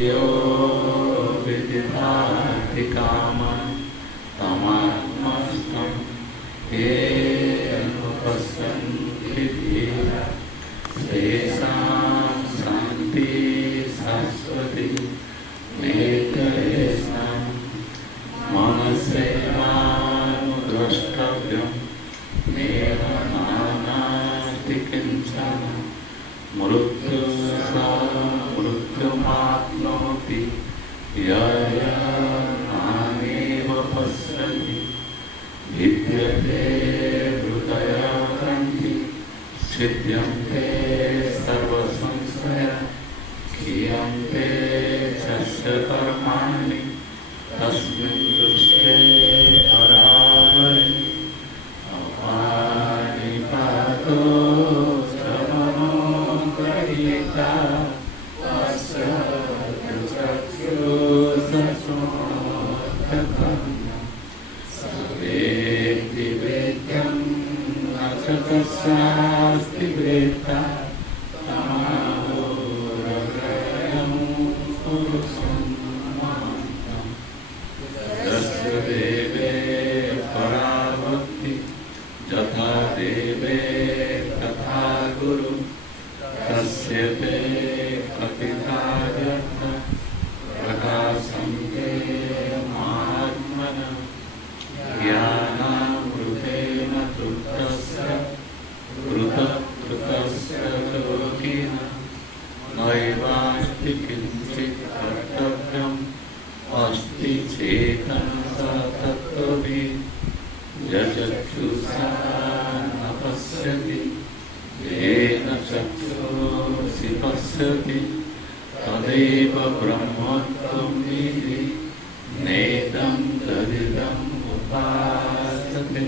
यो विदिधाति कामं तमात्मस्थं ये अनुपश्यन्ति धीराः तेषां शान्तिः शाश्वती नेतरेषां मनसेवानुद्रष्टव्यं नेह नानास्ति किञ्चन मृत्युमाप्नोति नानेव पश्यति विद्यते हृदयग्रन्थि छिद्यन्ते सर्वसंशयाः क्षीयन्ते च कर्माणि तस्मिन् दृष्टे परावरे अपानिपातो श्रवणोपरीता सर्वेति वेद्यं न च तस्यास्ति वेत्ता तमाहोरग्रयं पुरुषं महान्तं तस्य देवे पराभक्ति यथा देवे तथा गुरु तस्य ते प्रतिधार्यथ प्रकाशन्ते महात्मनः ज्ञानामृतेन तृप्तस्य कृतस्य लोकिनः नैवास्ति किञ्चित् कर्तव्यम् अस्ति चेतः तत्त्ववित् यचक्षुषा न पश्यति येन चक्षुषि पश्यति तदेव ब्रह्मत्वं विद्धि नेदं तदिदम् उपासते।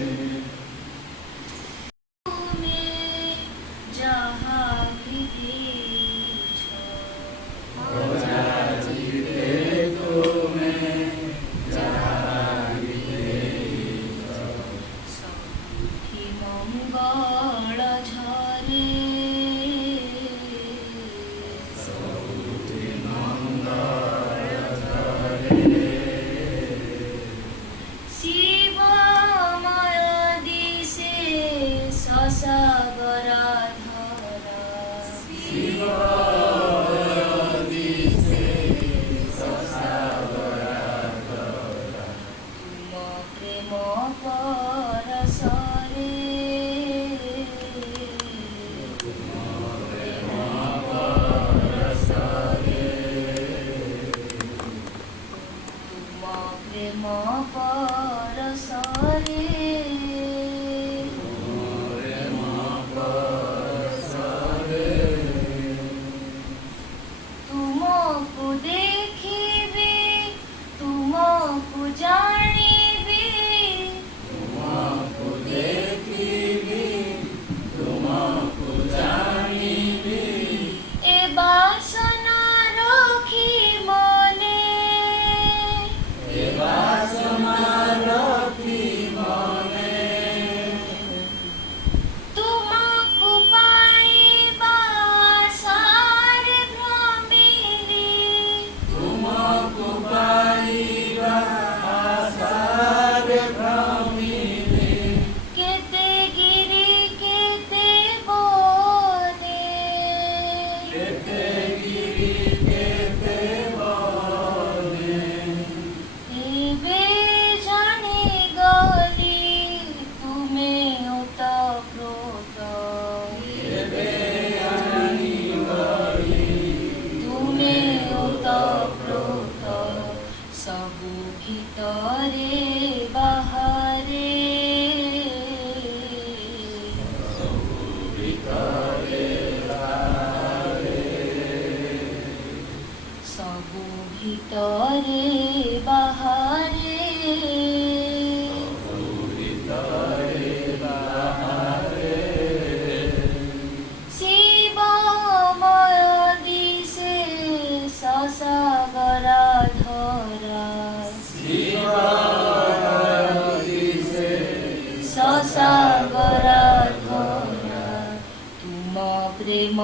प्रेम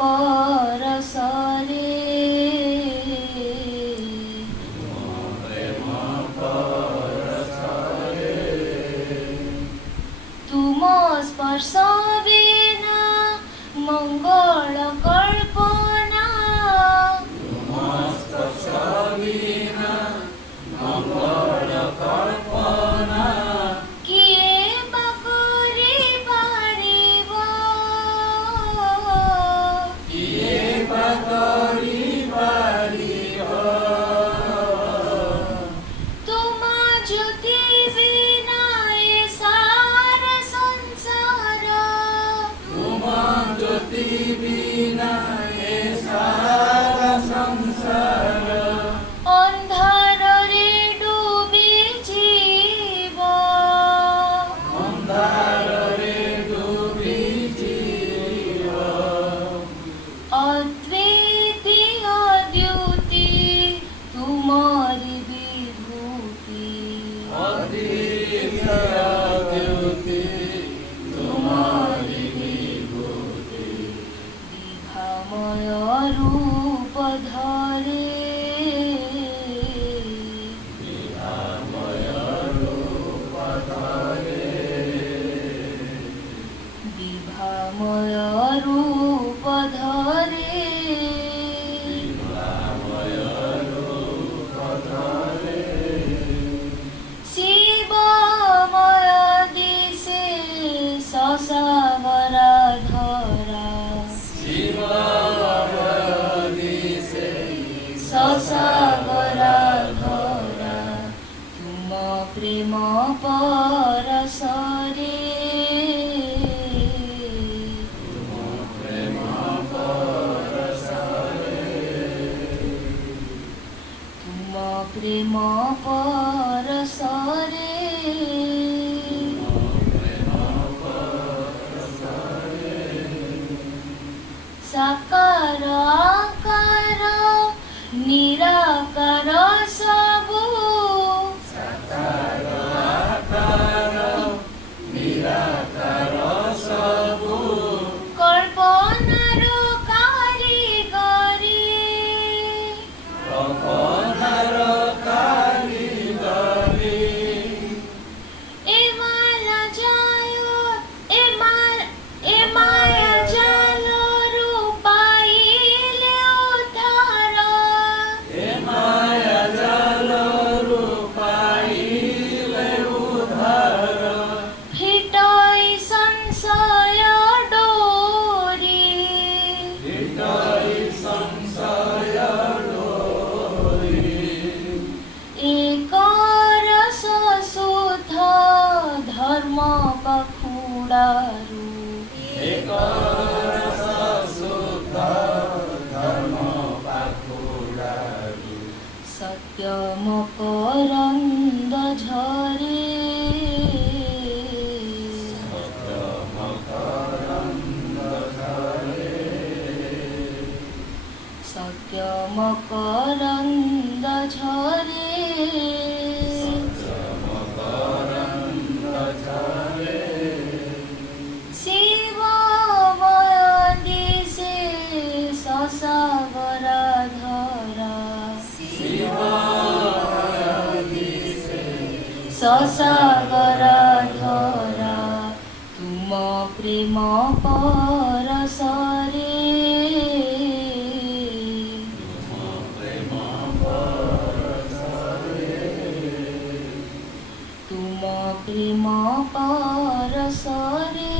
परसरे ससागरा धरा तुम प्रेम परसरे तुम प्रेम परसरे साकार आकार निराकार सबु कल्पनार कारीगरी ए माला जायो ए माया जाल रूपाइले उद्धार हिटै संशय डोरी एक रस शुद्ध धर्म पखुडारू सत्य मकरन्द झरे सत्य मकरन्द झरे शिवमय दिशे ससागरा धरा ससागरा धरा तुम प्रेम परसरे तुम प्रेम परसरे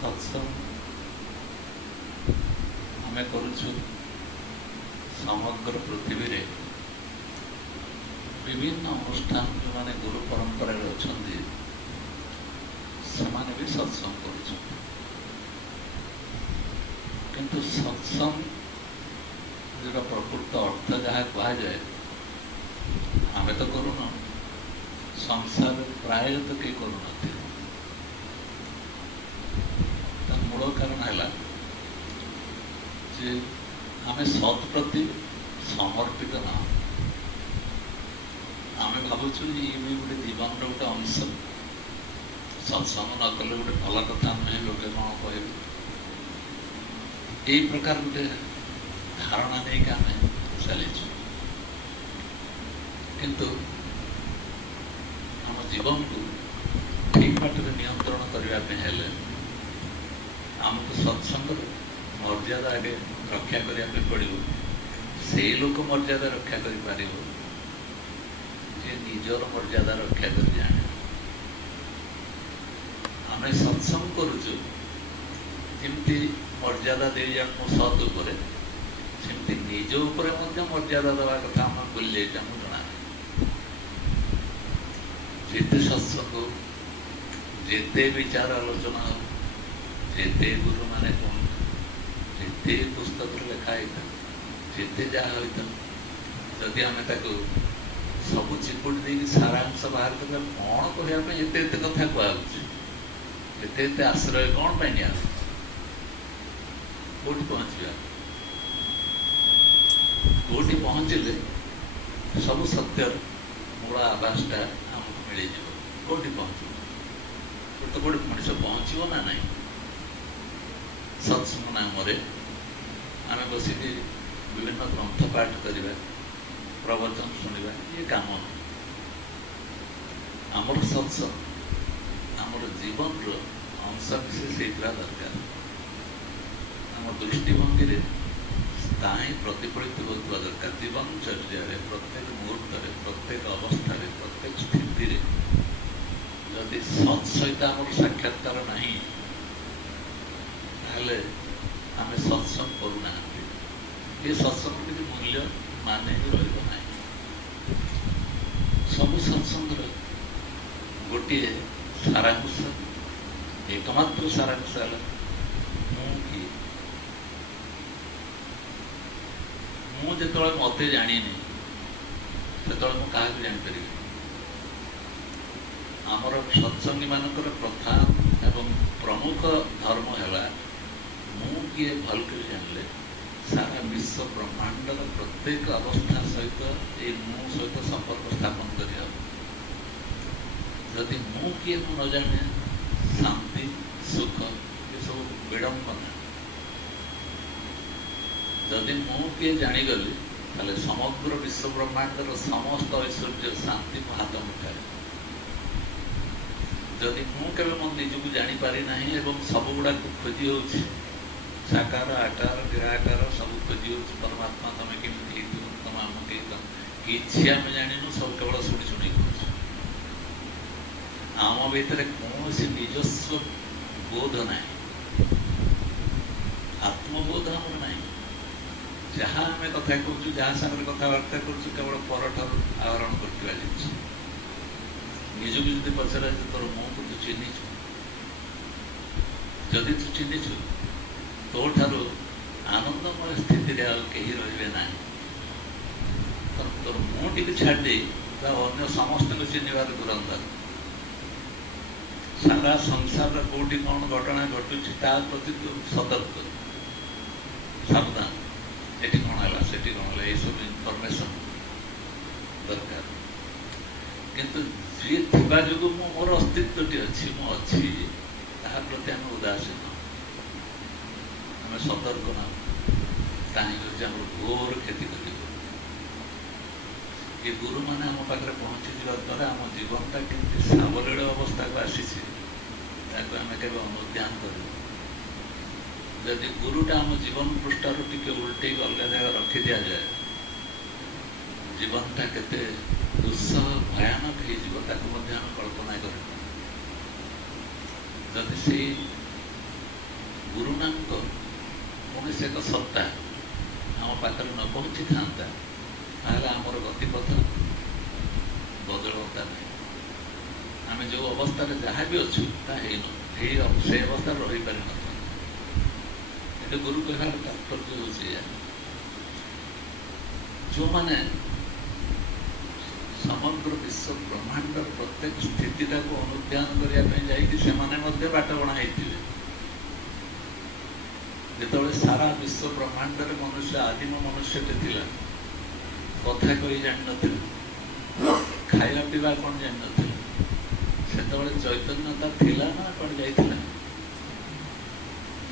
सत्संग आमे करुछु समग्र पृथ्वी रे विभिन्न अनुष्ठान जो माने गुरु परंपरा अच्छे से भी सत्संग करुछु किंतु सत्संग जो प्रकृत अर्थ जहाँ कह जाए आमे तो करूना संसार प्राय तो कई करूना मूल कारण है जे आमे सत् प्रति समर्पित ना आम भावुँ ये भी गोटे जीवन गोटे अंश सत्संग न कले गोटे भल कथा नुहे लोग कौन कह यही प्रकार गोटे धारणा नहीं कि आम चलीचु किंतु आम जीवन को ठीक बाटे नियंत्रण करने आमको सत्संग मर्यादा आगे रक्षा करने पड़ो से लोक मर्यादा रक्षा कर निजर मर्यादा रक्षा कर जाने आम सत्संग करुचु जमती मर्यादा दे जाऊँ सत् उपर सेमती निज उपर मर्यादा देवा कथा आम भूल जाए जना जिते सत्संग जिते विचार आलोचना हो जिते गुरु माने कौन जिते पुस्तक लिखाई था जिते जहाँ होता जदि आम सब चिपुट दे सारांश बाहर कर कौन कहने एत कथा कहते एत आश्रय कौन पाई कौटी पहुँचा कौटी पहुँचले सब सत्य मूल आवासटा आमको मिल कौटी पहुँच तो कौट मनीष पहुँचो ना नहीं सत्संग नाम आम बसिक विभिन्न ग्रंथ पाठ करवा प्रवचन शुणा ये कम आमर सत्संग आमर जीवन अंश विशेष होता दरकार आम दृष्टिभंगी ତାହା ହିଁ ପ୍ରତିଫଳିତ ହେଉଥିବା ଦରକାର ଜୀବନଚର୍ଯ୍ୟାରେ, ପ୍ରତ୍ୟେକ ମୁହୂର୍ତ୍ତରେ, ପ୍ରତ୍ୟେକ ଅବସ୍ଥାରେ, ପ୍ରତ୍ୟେକ ସ୍ଥିତିରେ। ଯଦି ସତ୍ ସହିତ ଆମର ସାକ୍ଷାତକାର ନାହିଁ ତାହେଲେ ଆମେ ସତ୍ସଙ୍ଗ କରୁନାହାନ୍ତି। ଏ ସତ୍ସଙ୍ଗ କିଛି ମୂଲ୍ୟ ମାନେ ବି ରହିବ ନାହିଁ। ସବୁ ସତ୍ସଙ୍ଗର ଗୋଟିଏ ସାରାଂଶ, ଏକମାତ୍ର ସାରାଂଶ ହେଲା ମୁଁ କିଏ। ମୁଁ ଯେତେବେଳେ ମୋତେ ଜାଣିନି ସେତେବେଳେ ମୁଁ କାହାକୁ ଜାଣିପାରିବି। ଆମର ସତ୍ସଙ୍ଗୀ ମାନଙ୍କର ପ୍ରଧାନ ଏବଂ ପ୍ରମୁଖ ଧର୍ମ ହେଲା ମୁଁ କିଏ ଭଲ କରି ଜାଣିଲେ ସାରା ବିଶ୍ୱ ବ୍ରହ୍ମାଣ୍ଡର ପ୍ରତ୍ୟେକ ଅବସ୍ଥା ସହିତ ଏଇ ମୁଁ ସହିତ ସମ୍ପର୍କ ସ୍ଥାପନ କରିବା। ଯଦି ମୁଁ କିଏ ମୁଁ ନ ଜାଣେ, ଶାନ୍ତି ସୁଖ ଏସବୁ ବିଡ଼ମ୍ବନା। ଯଦି ମୁଁ କିଏ ଜାଣିଗଲି ତାହେଲେ ସମଗ୍ର ବିଶ୍ୱ ବ୍ରହ୍ମାଣ୍ଡର ସମସ୍ତ ଐଶ୍ୱର୍ଯ୍ୟ ଶାନ୍ତି ମୋ ହାତ ମୁଠାରେ। ଯଦି ମୁଁ କେବେ ମୋ ନିଜକୁ ଜାଣିପାରି ନାହିଁ ଏବଂ ସବୁଗୁଡ଼ାକୁ ଖୋଜି ହେଉଛି, ସାକାର ଆକାର ନିରାକାର ସବୁ ଖୋଜି ହେଉଛି, ପରମାତ୍ମା ତମେ କେମିତି ହେଇଥିବ, ତମେ ଆମକୁ କିଛି ଆମେ ଜାଣିନୁ, ସବୁ କେବଳ ଶୁଣି ଶୁଣି କହୁଛୁ। ଆମ ଭିତରେ କୌଣସି ନିଜସ୍ୱ ବୋଧ ନାହିଁ, ଆତ୍ମବୋଧ ଆମର ନାହିଁ। ଯାହା ଆମେ କଥା କହୁଛୁ, ଯାହା ସାଙ୍ଗରେ କଥାବାର୍ତ୍ତା କରୁଛୁ, କେବଳ ପରଠାରୁ ଆହରଣ କରୁଥିବା ଜିନିଷ। ନିଜକୁ ଯଦି ପଚରାଯାଏ ତୋର ମୁହଁକୁ ତୁ ଚିହ୍ନିଛୁ, ଯଦି ତୁ ଚିହ୍ନିଛୁ ତୋ ଠାରୁ ଆନନ୍ଦମୟ ସ୍ଥିତିରେ ଆଉ କେହି ରହିବେ ନାହିଁ। ତୋର ମୁହଁଟିକୁ ଛାଡ଼ି ଦେଇ ବା ଅନ୍ୟ ସମସ୍ତଙ୍କୁ ଚିହ୍ନିବାର ଦୁରନ୍ଦାର। ସାରା ସଂସାରର କୋଉଠି କ'ଣ ଘଟଣା ଘଟୁଛି ତା ପ୍ରତି ତୁ ସତର୍କ, ସାବଧାନ। ଏଠି କ'ଣ ହେଲା, ସେଠି କ'ଣ ହେଲା, ଏଇସବୁ ଇନଫର୍ମେସନ୍ ଦରକାର। କିନ୍ତୁ ଯିଏ ଥିବା ଯୋଗୁଁ ମୋର ଅସ୍ତିତ୍ୱଟି ଅଛି, ମୁଁ ଅଛି, ତାହା ପ୍ରତି ଆମେ ଉଦାସୀନ, ଆମେ ସତର୍କ ନାହୁଁ। ତାହା ହେଉଛି ଆମର ଘୋର କ୍ଷତି କରିବ। ଏ ଗୁରୁମାନେ ଆମ ପାଖରେ ପହଞ୍ଚିଯିବା ଦ୍ୱାରା ଆମ ଜୀବନଟା କେମିତି ସାବଲୀଳ ଅବସ୍ଥାକୁ ଆସିଛି ତାକୁ ଆମେ କେବେ ଅନୁଧ୍ୟାନ କରିବୁ। ଯଦି ଗୁରୁଟା ଆମ ଜୀବନ ପୃଷ୍ଠାରୁ ଟିକେ ଉଲ୍ଟେଇ ଅଲଗା ଜାଗା ରଖି ଦିଆଯାଏ, ଜୀବନଟା କେତେ ଦୁଃସହ ଭୟାନକ ହେଇଯିବ ତାକୁ ମଧ୍ୟ ଆମେ କଳ୍ପନା କରିବୁ। ଯଦି ସେଇ ଗୁରୁନାଙ୍କ କୌଣସି ଏକ ସତ୍ତା ଆମ ପାଖରେ ନ ପହଞ୍ଚିଥାନ୍ତା ତାହେଲେ ଆମର ଗତିପଥ ବଦଳନ୍ତା ନାହିଁ। ଆମେ ଯେଉଁ ଅବସ୍ଥାରେ ଯାହା ବି ଅଛୁ ତାହା ସେ ଅବସ୍ଥାରେ ରହିପାରିନଥାନ୍ତା। ଏଠି ଗୁରୁ କହିବାର ତାତ୍ପର୍ଯ୍ୟ ହେଉଛି ଯେଉଁମାନେ ସମଗ୍ର ବିଶ୍ୱ ବ୍ରହ୍ମାଣ୍ଡର ପ୍ରତ୍ୟେକ ସ୍ଥିତିଟାକୁ ଅନୁଧ୍ୟାନ କରିବା ପାଇଁ ଯାଇକି ସେମାନେ ମଧ୍ୟ ବାଟବଣା ହେଇଥିବେ। ଯେତେବେଳେ ସାରା ବିଶ୍ୱ ବ୍ରହ୍ମାଣ୍ଡରେ ମନୁଷ୍ୟ ଆଦିମ ମନୁଷ୍ୟଟେ ଥିଲା, କଥା କହି ଜାଣିନଥିଲା, ଖାଇବା ପିଇବା କ'ଣ ଜାଣିନଥିଲା, ସେତେବେଳେ ଚୈତନ୍ୟତା ଥିଲା ନା କ'ଣ ଯାଇଥିଲା?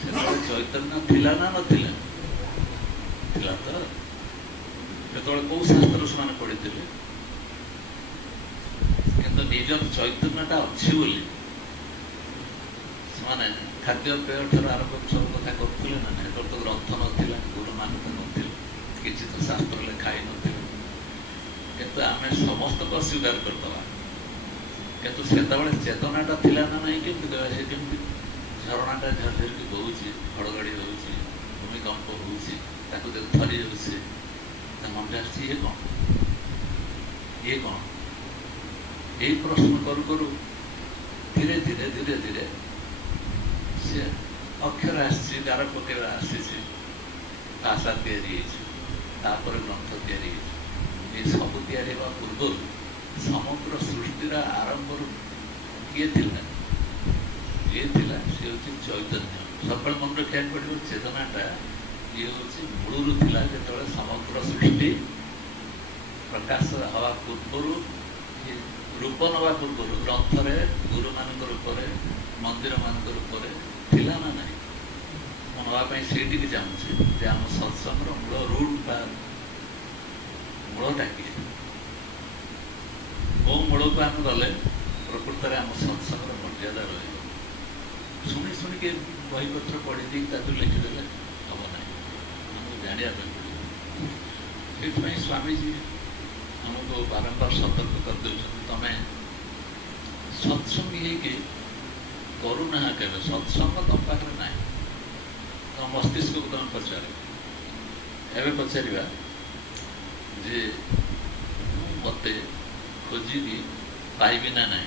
ସେତେବେଳେ ଚୈତନ୍ୟ ଥିଲା ନା ନଥିଲା? ଥିଲା ତ। ସେତେବେଳେ କୋଉ ଶାସ୍ତ୍ର ସେମାନେ ପଢ଼ିଥିଲେ? କିନ୍ତୁ ନିଜର ଚୈତନ୍ୟଟା ଅଛି ବୋଲି ସେମାନେ ଖାଦ୍ୟପେୟ ଠାରୁ ଆରମ୍ଭ ସବୁ କଥା କରୁଥିଲେ ନା? ସେତେବେଳେ ତ ଗ୍ରନ୍ଥ ନଥିଲା, ଗୁରୁମାନ ତ ନଥିଲେ, କିଛି ତ ଶାସ୍ତ୍ର ଲେଖା ହେଇନଥିଲା। କିନ୍ତୁ ଆମେ ସମସ୍ତଙ୍କୁ ଅସ୍ୱୀକାର କରିଦେବା। କିନ୍ତୁ ସେତେବେଳେ ଚେତନାଟା ଥିଲା ନା ନାହିଁ? କେମିତି କହିବା? ସେ କେମିତି ଝରଣାଟା ଝରଝରିକି ବହୁଛି, ଘଡ଼ଘଡ଼ି ହେଉଛି, ଭୂମିକମ୍ପ ହେଉଛି, ତାକୁ ଦେଖି ଥରି ଯାଉଛି, ତା ମନରେ ଆସିଛି ଇଏ କ'ଣ, ଇଏ କ'ଣ? ଏଇ ପ୍ରଶ୍ନ କରୁ କରୁ ଧୀରେ ଧୀରେ ଧୀରେ ଧୀରେ ସେ ଅକ୍ଷର ଆସିଛି, ଗାର ପକେଇବା ଆସିଛି, ଭାଷା ତିଆରି ହେଇଛି, ତାପରେ ଗ୍ରନ୍ଥ ତିଆରି ହେଇଛି। ଏ ସବୁ ତିଆରି ହେବା ପୂର୍ବରୁ ସମଗ୍ର ସୃଷ୍ଟିର ଆରମ୍ଭରୁ କିଏ ଥିଲା? ଯିଏ ଥିଲା ସେ ହେଉଛି ଚୈତନ୍ୟ। ସବୁବେଳେ ମନେ ରଖିବାକୁ ପଡ଼ିବ, ଚେତନାଟା ଇଏ ହେଉଛି ମୂଳରୁ ଥିଲା। ଯେତେବେଳେ ସମଗ୍ର ସୃଷ୍ଟି ପ୍ରକାଶ ହେବା ପୂର୍ବରୁ, ରୂପ ନେବା ପୂର୍ବରୁ, ଗ୍ରନ୍ଥରେ ଗୁରୁମାନଙ୍କ ରୂପରେ, ମନ୍ଦିରମାନଙ୍କ ରୂପରେ ଥିଲା ନା ନାହିଁ? ମୁଁ ନେବା ପାଇଁ ସେଇଠିକି ଚାହୁଁଛି ଯେ ଆମ ସତ୍ସଙ୍ଗର ମୂଳ ରୁଟ୍ ବା ମୂଳଟା କିଏ? କୋଉ ମୂଳକୁ ଆମେ ଗଲେ ପ୍ରକୃତରେ ଆମ ସତ୍ସଙ୍ଗର ମର୍ଯ୍ୟାଦା ରହିବ। ଶୁଣି ଶୁଣିକି ବହିପତ୍ର ପଢ଼ିଦେଇ ତାକୁ ଲେଖିଦେଲେ ହେବ ନାହିଁ। ଆମକୁ ଜାଣିବା ପାଇଁ से स्वामीजी हमको बारंबार सतर्क कर देउछन तमे सत्संगी के करुणा के सत्संग तुम पाखे ना तुम मस्तिष्क को तुम पचार एवं पचारा जे मत खोजी पाइबी ना ना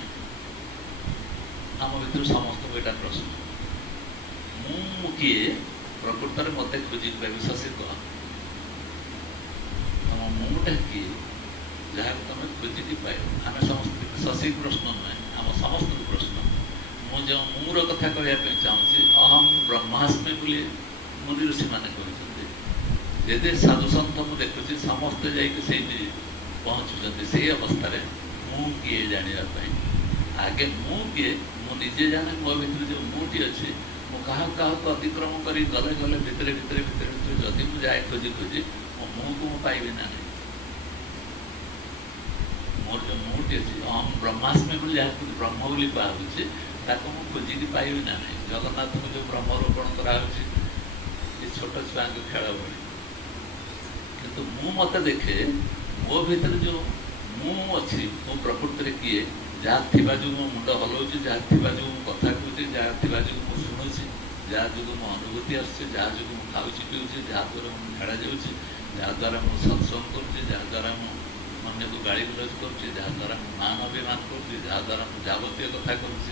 आम भर समस्त को यहाँ प्रश्न मु किए प्रकृत में मत खोजी पाइबी शशि कह तुम मुटा किए जहाँ तुम खोजिकी पाइब आम समस्त शशि प्रश्न नुहे आम समस्त प्रश्न मुझे मूर कथा कहवाई चाहूँगी अहम ब्रह्मास्मि बोली मुनि ऋषि मैंने कहते जे साधु सन्थ मुझे देखुची समस्ते जाइए पहुँचुं से अवस्था मु किए जानापी आगे मु किए मुझे जाने मो भर जो मुटी अच्छी मुझे अतिक्रम कर गले गले भितर भितर भितर भितर जदि मुझे जाए खोजी खोजी मो मुँह को पाइबी ना मोर जो मुटी अच्छी अहम ब्रह्मास्मि बोली जहाँ ब्रह्म बोली कहुच्छे ताको मु खोजिकी पाइबी ना जगन्नाथ को जो ब्रह्मरोपण कराऊँगी ये छोट छुआ खेल भली किंतु मु मत देखे मो भीतर जो मु अच्छी मो प्रकृति में किए जहाँ थी जो मो मुंड हलाऊँ जहाँ थी जो कथा कहूँ जहाँ थी जो मुझे शुणुची जहाँ जो मो अनुभूति आसूँ जहाँ जो मुझे खाऊँ पीऊँ जहाँ द्वारा मुझे झड़ा जाऊँगी जहाँ द्वारा मुझे सत्संग करुँच जहाँ द्वारा मुझे को गाड़ी गुलज करुँच जहाँ द्वारा मान अभिमान करुँच जहाँ द्वारा मुझे जावतीय कथा करुँच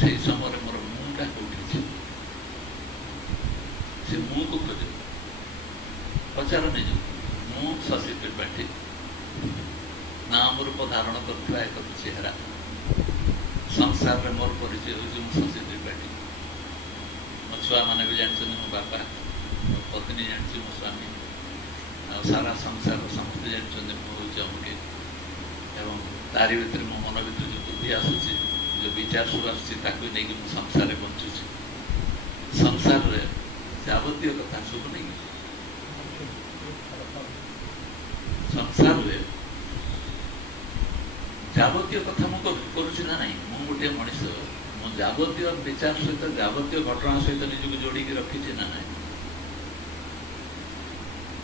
से समय मोर मुटा कौटी से मुँह को खोज पचार निज मु शशि त्रिपाठी नाम रूप धारण कर एक चेहरा संसार में मोर परिचय हूँ शशि त्रिपाठी मो छुआ मैंने भी जानते मो बापा मो पत्नी जानती मो स्वामी आ सारा संसार समस्ते जानते मुझे अमुके एवं तारी भितर मो मन भर जो बुद्धि आसूसी जो विचार सब आसूसी नहीं कि संसार बंचुची संसार में जावतीय कथा सब नहीं संसार में जावतीय कथा मुझे ना नहीं मु गोटे मनीष मो जावतीय विचार सहित जावतीय घटना सहित निजक जोड़ी रखी ना ना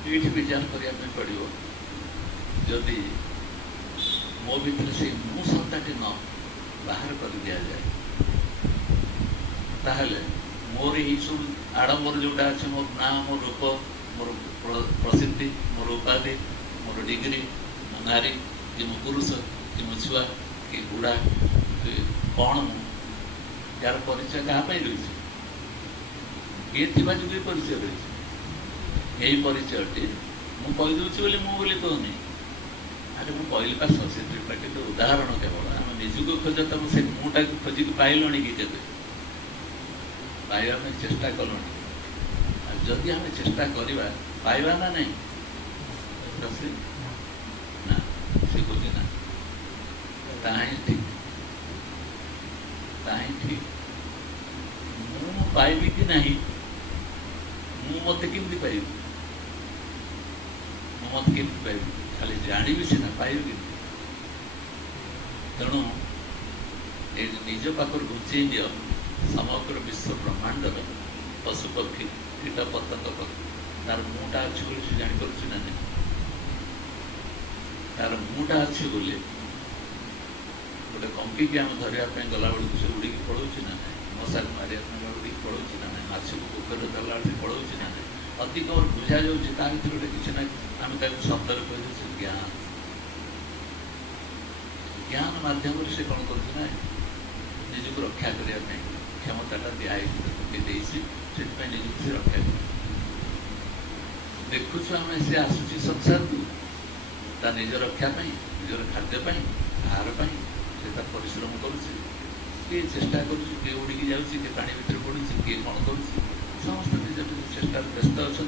ये विचार करने पड़ो जदि मो भर से मु सत्ताटी न बाहर कर दि जाए ताहले मोर यही सब आडंबर जोटा अच्छे मोर ना मोर रूप मोर प्रसिद्धि मोर उपाधि मोर डिग्री मो नारी कि मो पुरुष कि मो छुआ कि बुढ़ा कि कौन मु यार परिचय क्या रही किए थी जो परिचय रही यही परिचयटी मुझे बोली कहूनी अरे मुझे कहली पा शशि त्रिपाठी तो उदाहरण केवल आम निजुक खोज तुम से मुटा खोजिक पाइल कि केते पाइबा चेष्टा कल जदि आम चेष्टा करवा पाइबा ना नहीं शशि ना से खोजी ना ताही ठीक ताही ठीक मु पाइबी कि नहीं मु मत केमती पाइबी मु मत केमती पाइबी खाली जानी सीना पाइबी तेणु ये निज पाखर घुंचे दियो समग्र विश्व ब्रह्मांडर पशुपक्षी कीट पतंग तार मुटा अच्छी बोली से जापर ना नहीं तार मुटा अच्छी बोली गोटे कंकी की आम धरवाई गला बेलू से उड़ी पड़ोची ना मशा को मारे उड़ी पड़ोची ना माछ को पोखर धरला से पड़ोची ना अधिक और बुझा जाऊँगी ता भर गोटे किसी ना आम शब्द कह ज्ञान ज्ञान मध्यम से कौन कर निजक रक्षा करने क्षमता दिखाई से निजुक से रक्षा कर देखु आम से आसूसी संसार को ता निज रक्षापी निजर खाद्यपाई आहार से परिश्रम करुच्चे किए चेष्टा करुच्चे किए उड़ी जाऊँगी किए पानी भर पड़ी किए कौन कर समस्त निज निज चेष्टा व्यस्त अच्छा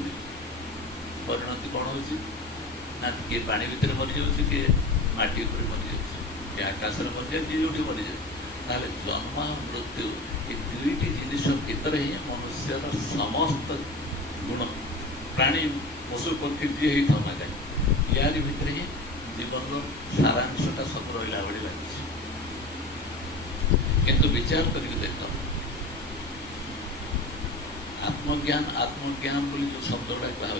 परिणति कौन हो किए पानी भर मरी जाऊँगी किए माटी उपर मरी जाऊँगी किए आकाश मरी जाए किए जो मरी जाए जन्म मृत्यु ये दुईटी जिनिस भितर ही मनुष्यर समस्त गुण प्राणी पशु पक्षी जी ही था जाए यार भितर ही जीवन सारांशटा सब रहा भाई लगे किंतु विचार करके देख आत्मज्ञान बोली जो शब्द गुड़ा कह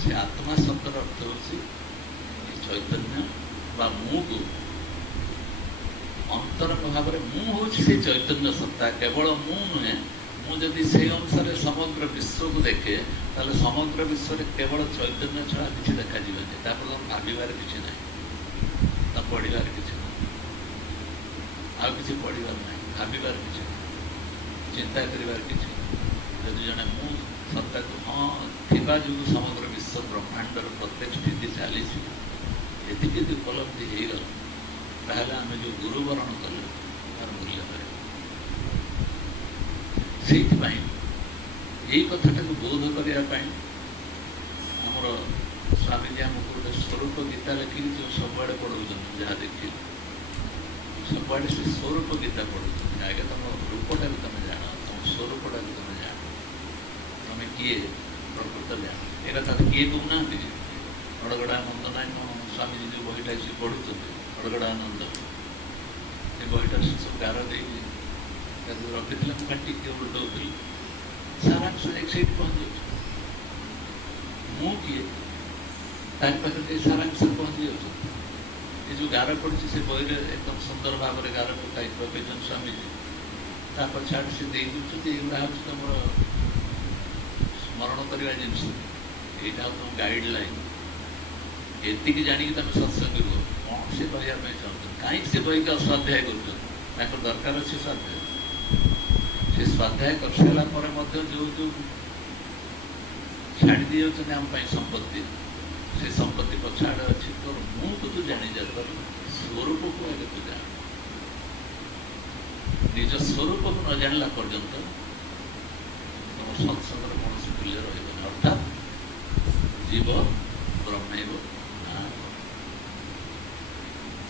से आत्मा शब्दर अर्थ होची चैतन्य बा मु को अंतरंग भाव में मु हूँ से चैतन्य सत्ता केवल मु नुहे मुझे से अनुसार समग्र विश्व को देखे ताले समग्र विश्व में केवल चैतन्य छड़ा किसी देखा जीवन भावार किसी ना ना पढ़ार किसी ना आ कि पढ़ार ना भावार किसी चिंता करार किसी यदि जड़े मु सत्ता को हाँ थिबा जो समग्र विश्व ब्रह्मांडर प्रत्येक स्थिति चली ये उपलब्धि हो गला ताहले आम जो गुरुवरण कले तार मूल्य पाए से यही कथाटा को बोध करने आमर स्वामीजी आमको गोटे स्वरूप गीता लिखिक जो सबुआड़े पढ़ाऊँ जहाँ देखिए सबुआड़े से स्वरूप गीता पढ़ाऊँ आगे तुम रूपटा भी तुम जान तुम स्वरूपटा भी तुम जान तुम किए प्रकृत जान ये कथा किए कहूना अड़गड़ानंद नायक स्वामीजी जो बहीटा से पढ़ुं अड़गड़ानंद से बहीटा से सब गार दे रखी मुझे टे उल्टाऊली सारांश एक सीट पहुँच मु किए पाखे सारांश पहुँची जाऊँ ये जो गार पड़ी से बही में एकदम सुंदर भाव में गार पकाई प्रोफेशन स्वामीजी ता पछाड़ से दे दूसरा हूँ तुम स्मरण करवा जिनस यहाँ तुम गाइडलाइन ये जानिक तुम सत्संग रुह कौन से कहना चाहते कहीं से बही का स्वाध्याय कर दरकार अच्छे स्वाध्याय से स्वाध्याय कर सारा जो जो छाड़ दी जाते आम संपत्ति से संपत्ति पछाड़ अच्छी तो मुझ को तू जानी जा तर स्वरूप को आगे तू जान निज स्वरूप को न जानला पर्यंत तुम सत्संग कौन से मूल्य रही अर्थात जीव ब्रह्म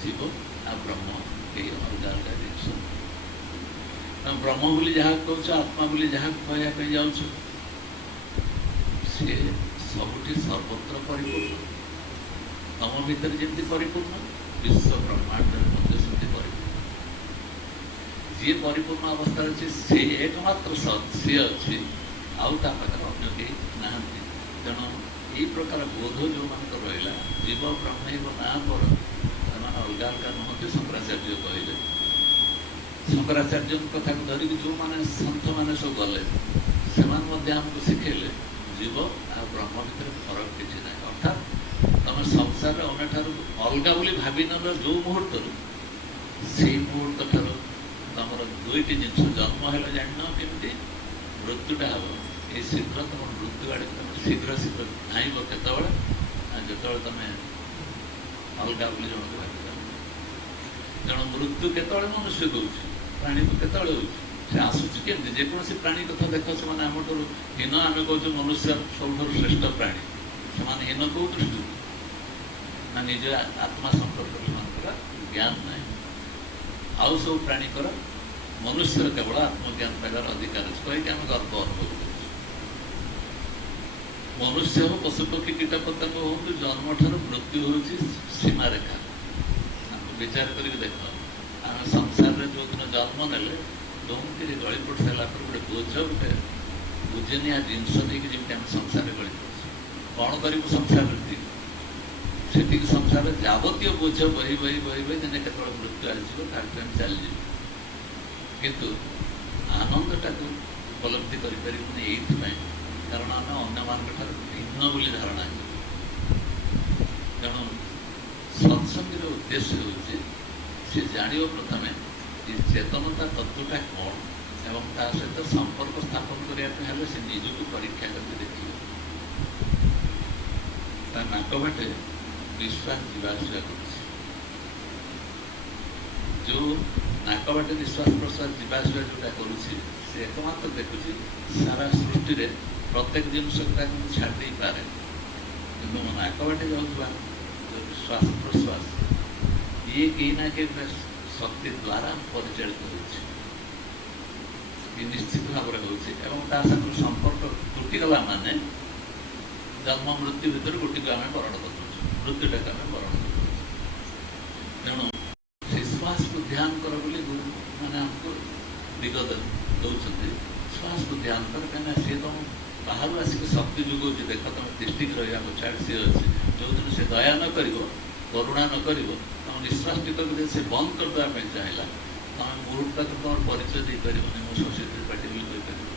जीव आ ब्रह्म यही अलग अलग जिन ब्रह्म बोली जहाँ कह आत्मा बोली जहाँ कहवाई जाऊँ सी सबुठी सर्वत्र परिपूर्ण तम भीतर जमी परिपूर्ण विश्व ब्रह्मांड से परिपूर्ण जी परिपूर्ण अवस्था अच्छे सी एकमात्र सत सी अच्छी आउ ता पाखे अन्य कहीं ना तेणु यही प्रकार बोध जो मान रहा जीव ब्रह्म ना पर अलग अलग नुहति शंकराचार्य कहले शंकराचार्य कथा को धरिक जो मैंने सन्थ मैंने सब गले से आमको शिखेले जीव आ ब्रह्म भर फरक किसी ना अर्थात तुम संसार अन्य अलग बोली भावी नल जो मुहूर्त से मुहूर्त ठार तुम दुईट जिन जन्म है जान केमी मृत्युटा हम ये शीघ्र तुम मृत्यु आड़े तुम शीघ्र शीघ्र धाइब केत जो तुम अलग बोली जन को भाव तेणु मृत्यु केत मनुष्य कौच प्राणी को केतले से आसूची केमती जेकोसी प्राणी कथा देख से हीन आम कह मनुष्य सब श्रेष्ठ प्राणी से हीन कौ दृष्टि ना निज आत्मा संपर्क ज्ञान ना आउ सब प्राणी मनुष्य केवल आत्मज्ञान पाइबार अधिकार अच्छे कहीकि आम गर्व अनुभव कर मनुष्य हो पशुपक्षी कीट पतंग हूँ जन्म ठार मृत्यु हूँ सीमारेखा विचार कर देख आम संसार में जो दिन जन्म ने दोमती गली पड़ सारा गोटे बोझ गोटे बुझेनिया जिनस नहीं जमी आम संसार गली पड़ कौन करूँ संसार से संसार जावतीय बोझ बही बही बही बही दिन के मृत्यु आसो कार्यक्रम चली किंतु आनंदटा को उपलब्धि करें ये कारण आम अन्य भिन्न बोली धारणा तेणु सत्संग उद्देश्य हूँ सी जान प्रथम चेतनता तत्वटा कौन एवं ता सहित संपर्क स्थापन करने से निजक परीक्षा करके देखिए नाक बाटे विश्वास जावासवा कर जो नाक बाटे विश्वास प्रश्वास जावासवा जोटा कर एकमात्र देखुची सारा सृष्टि में प्रत्येक जिनस छाड़ दे पारे कि नाक बाटे जाऊा जो विश्वास प्रश्वास ये कहीं ना कहीं शक्ति द्वारा परिचालित हो निश्चित भाव में संपर्क तुटिगला माने जन्म मृत्यु भर गोटी को आम बरण कर मृत्युटा को आम बरण कर तेणु श्वास को ध्यान कर बोली गुरु मैंने आमको दिग दौरान श्वास को ध्यान कर कहीं सी तुम ବାହାରୁ ଆସିକି ଶକ୍ତି ଯୋଗାଉଛି, ଦେଖ ତମେ ତିଷ୍ଠିକି ରହିବାକୁ ଛାଡ଼ି ସିଏ ଅଛି। ଯେଉଁଦିନ ସେ ଦୟା ନ କରିବ, କରୁଣା ନ କରିବ, ତମ ନିଶ୍ୱାସ ଟିକକୁ ଯଦି ସେ ବନ୍ଦ କରିଦେବା ପାଇଁ ଚାହିଁଲା, ତମେ ମୁହୂର୍ତ୍ତକୁ ତମର ପରିଚୟ ଦେଇପାରିବନି, ମୁଁ ଶଶୀ ତ୍ରିପାଠୀ ବୋଲି କହିପାରିବ।